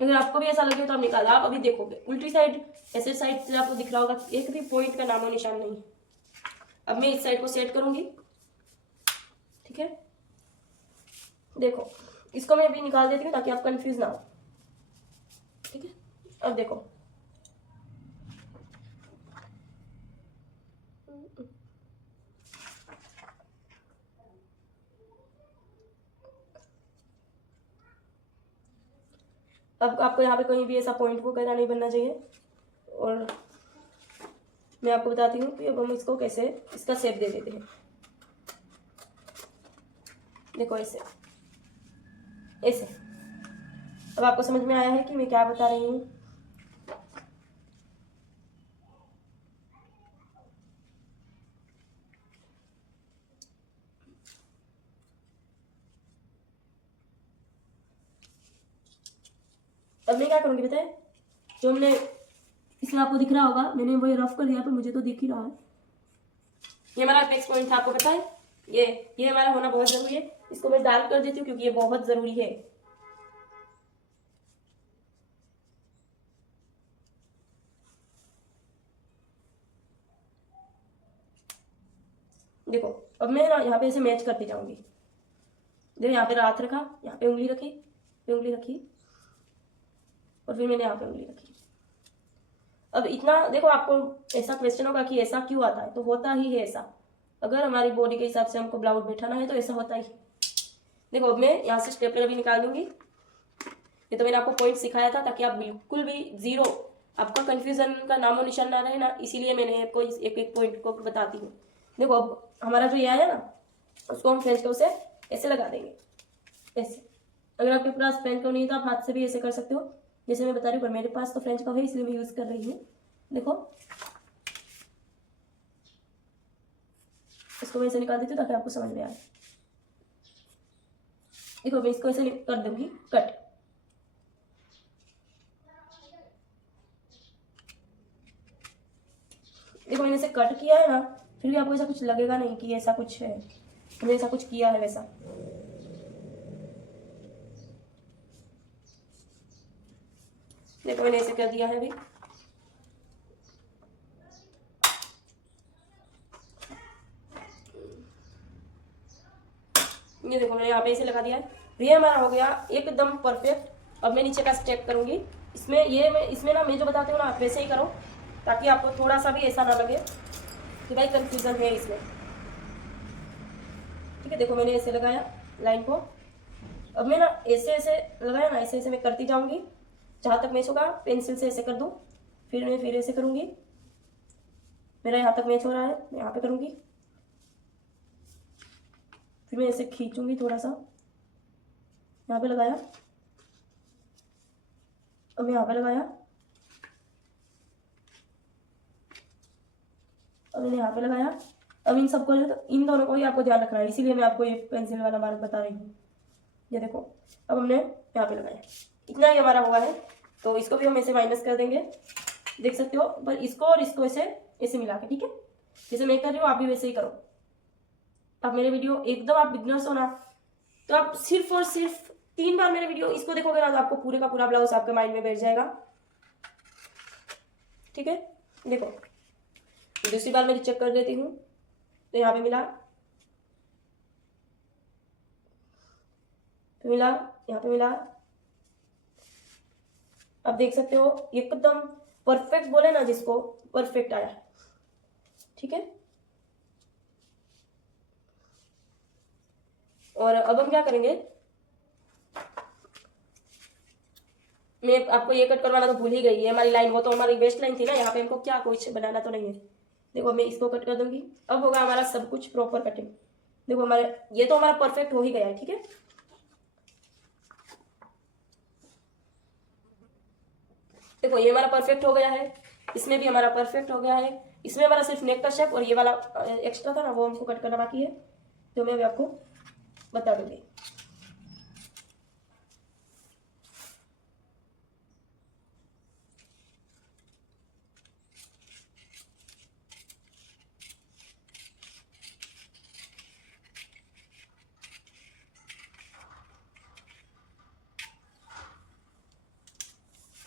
अगर आपको भी ऐसा लगे तो आप निकाल, आप अभी देखोगे उल्टी साइड ऐसे साइड से आपको दिख रहा होगा एक भी पॉइंट का नामो निशान नहीं। अब मैं इस साइड को सेट करूंगी। ठीक है, देखो इसको मैं अभी निकाल देती हूँ ताकि आप कंफ्यूज ना हो। ठीक है, अब देखो अब आपको यहाँ पे कहीं भी ऐसा पॉइंट वगैरह नहीं बनना चाहिए। और मैं आपको बताती हूँ कि अब हम इसको कैसे इसका शेप दे देते हैं। देखो ऐसे ऐसे। अब आपको समझ में आया है कि मैं क्या बता रही हूँ। अब मैं क्या करूँगी बताए, जो हमने इसमें आपको दिख रहा होगा मैंने वही रफ कर दिया, पर मुझे तो दिख ही रहा है। ये हमारा अपेक्स पॉइंट था, आपको पता है ये हमारा होना बहुत जरूरी है। इसको मैं डार्क कर देती हूँ क्योंकि ये बहुत जरूरी है। देखो अब मैं ना यहाँ पे ऐसे मैच करती जाऊंगी। देखो यहाँ पे हाथ रखा, यहाँ पे उंगली रखी, पे उंगली रखी और फिर मैंने यहाँ पे उंगली रखी। अब इतना देखो आपको ऐसा क्वेश्चन होगा कि ऐसा क्यों आता है, तो होता ही है ऐसा। अगर हमारी बॉडी के हिसाब से हमको ब्लाउज बैठाना है तो ऐसा होता ही। देखो अब मैं यहाँ से स्टेपलर भी निकाल दूंगी। ये तो मैंने आपको पॉइंट सिखाया था ताकि आप बिल्कुल भी जीरो, आपका कंफ्यूजन का नामो निशान ना रहे ना, इसीलिए मैंने आपको एक एक पॉइंट को बताती हूँ। देखो अब हमारा जो ये आया ना, उसको हम फ्रेंच कर्व से ऐसे लगा देंगे ऐसे। अगर आपके पास फ्रेंच कर्व नहीं है तो आप हाथ से भी ऐसे कर सकते हो जैसे मैं बता रही हूँ, पर मेरे पास तो फ्रेंच कर्व है इसलिए मैं यूज कर रही हूँ। देखो इसको मैं ऐसे निकाल देती हूँ ताकि आपको समझ में आए। देखो मैं इसको ऐसे कर दूंगी कट। देखो मैंने इसे कट किया है ना, फिर भी आपको ऐसा कुछ लगेगा नहीं कि ऐसा कुछ है, मैंने ऐसा कुछ किया है वैसा। देखो मैंने ऐसे कर दिया है अभी। ये देखो मैंने यहाँ पे ऐसे लगा दिया है, ये हमारा हो गया एकदम परफेक्ट। अब मैं नीचे का स्टेप करूंगी। इसमें ना मैं जो बताती हूँ ना आप वैसे ही करो ताकि आपको थोड़ा सा भी ऐसा ना लगे कि भाई कंफ्यूजन है इसमें। ठीक है, देखो मैंने ऐसे लगाया लाइन को। अब मैं ना ऐसे ऐसे लगाया ना, ऐसे ऐसे मैं करती जाऊंगी जहाँ तक मैच होगा। पेंसिल से ऐसे कर दूँ, फिर मैं फिर ऐसे करूंगी। मेरा यहाँ तक मैच हो रहा है, मैं यहाँ पे करूंगी, फिर मैं ऐसे खींचूंगी थोड़ा सा, यहाँ पे लगाया। अब मैं यहाँ पे लगाया, अब मैंने यहाँ पे लगाया। अब इन सबको इन दोनों को ही आपको ध्यान रखना है, इसीलिए मैं आपको ये पेंसिल वाला मार्क बता रही हूँ। ये देखो अब हमने यहाँ पे लगाया। इतना ही हमारा हुआ है, तो इसको भी हम ऐसे माइनस कर देंगे, देख सकते हो। पर इसको और इसको ऐसे ऐसे मिला के, ठीक है, जैसे मैं कर रही हूँ आप भी वैसे ही करो। अब मेरे वीडियो एकदम आप बिगनर्स हो ना, तो आप सिर्फ और सिर्फ 3 बार मेरे वीडियो इसको देखोगे ना, तो आपको पूरे का पूरा ब्लाउज आपके माइंड में बैठ जाएगा, ठीक है। देखो दूसरी बार मैं चेक कर देती हूँ, तो यहाँ पे मिला, तो मिला, यहाँ पे मिला। आप देख सकते हो एकदम परफेक्ट बोले ना जिसको, परफेक्ट आया, ठीक है। और अब हम क्या करेंगे, मैं आपको ये कट करवाना तो भूल ही गई है, हमारी लाइन, वो तो हमारी वेस्ट लाइन थी ना, यहाँ पे हमको क्या कुछ बनाना तो नहीं है। देखो मैं इसको कट कर दूंगी, अब होगा हमारा सब कुछ प्रॉपर कटिंग। देखो हमारे ये तो हमारा परफेक्ट हो ही गया है, ठीक है। देखो ये हमारा परफेक्ट हो गया है, इसमें भी हमारा परफेक्ट हो गया है, इसमें हमारा सिर्फ नेक का शेप और ये वाला एक्स्ट्रा था ना, वो हमको कट करना बाकी है, जो मैं अभी आपको बता दूंगी।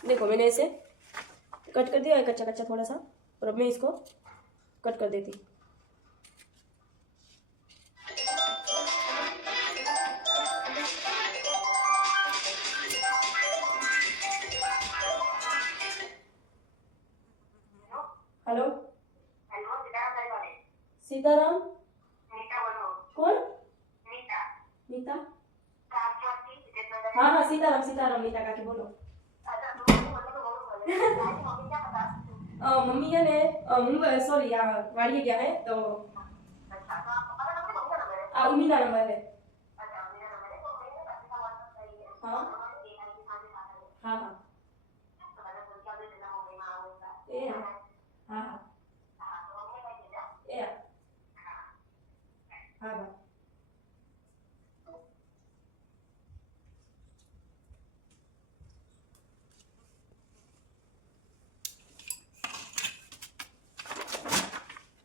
देखो मैंने ऐसे कट कर दिया है कच्चा कच्चा थोड़ा सा, और अब मैं इसको कट कर देती। हेलो सीताराम, कौन? नीता, हाँ हाँ सीताराम सीताराम, नीता काकी बोलो। मम्मी है ने मुंबई, सॉरी यहाँ वाड़ी गया है, तो उम्मीदा नंबर है। हाँ हाँ हाँ ए हाँ हाँ ए हाँ हाँ।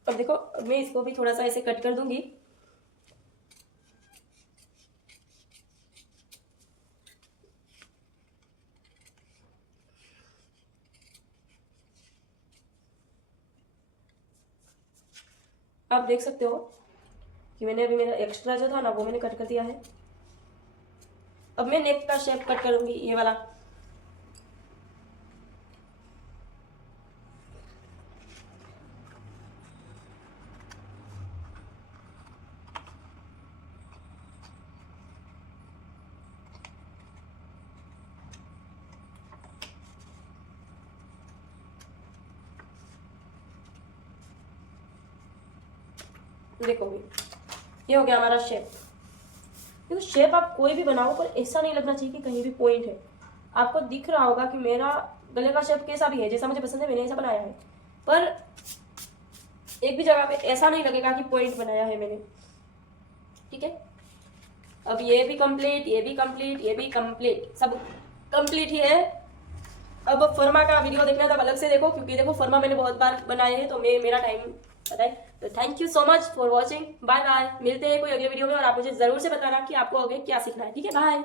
अब देखो मैं इसको भी थोड़ा सा ऐसे कट कर दूंगी। आप देख सकते हो कि मैंने अभी मेरा एक्स्ट्रा जो था ना वो मैंने कट कर दिया है। अब मैं नेक का शेप कट करूंगी, ये वाला। देखो ये हो गया हमारा शेप। देखो शेप आप कोई भी बनाओ, पर ऐसा नहीं लगना चाहिए कि कहीं भी पॉइंट है। आपको दिख रहा होगा कि मेरा गले का शेप कैसा भी है, जैसा मुझे पसंद है मैंने ऐसा बनाया है, पर एक भी जगह पे ऐसा नहीं लगेगा कि पॉइंट बनाया है मैंने, ठीक है। अब ये भी कंप्लीट, ये भी कंप्लीट, ये भी कंप्लीट, सब कंप्लीट ही है। अब फर्मा का वीडियो देखना तब अलग से देखो, क्योंकि देखो फर्मा मैंने बहुत बार बनाए हैं, तो मेरा टाइम पता है। तो thank you so much for watching, bye bye. मिलते हैं कोई अगले वीडियो में, और आप मुझे जरूर से बताना कि आपको आगे क्या सीखना है, ठीक है। बाय।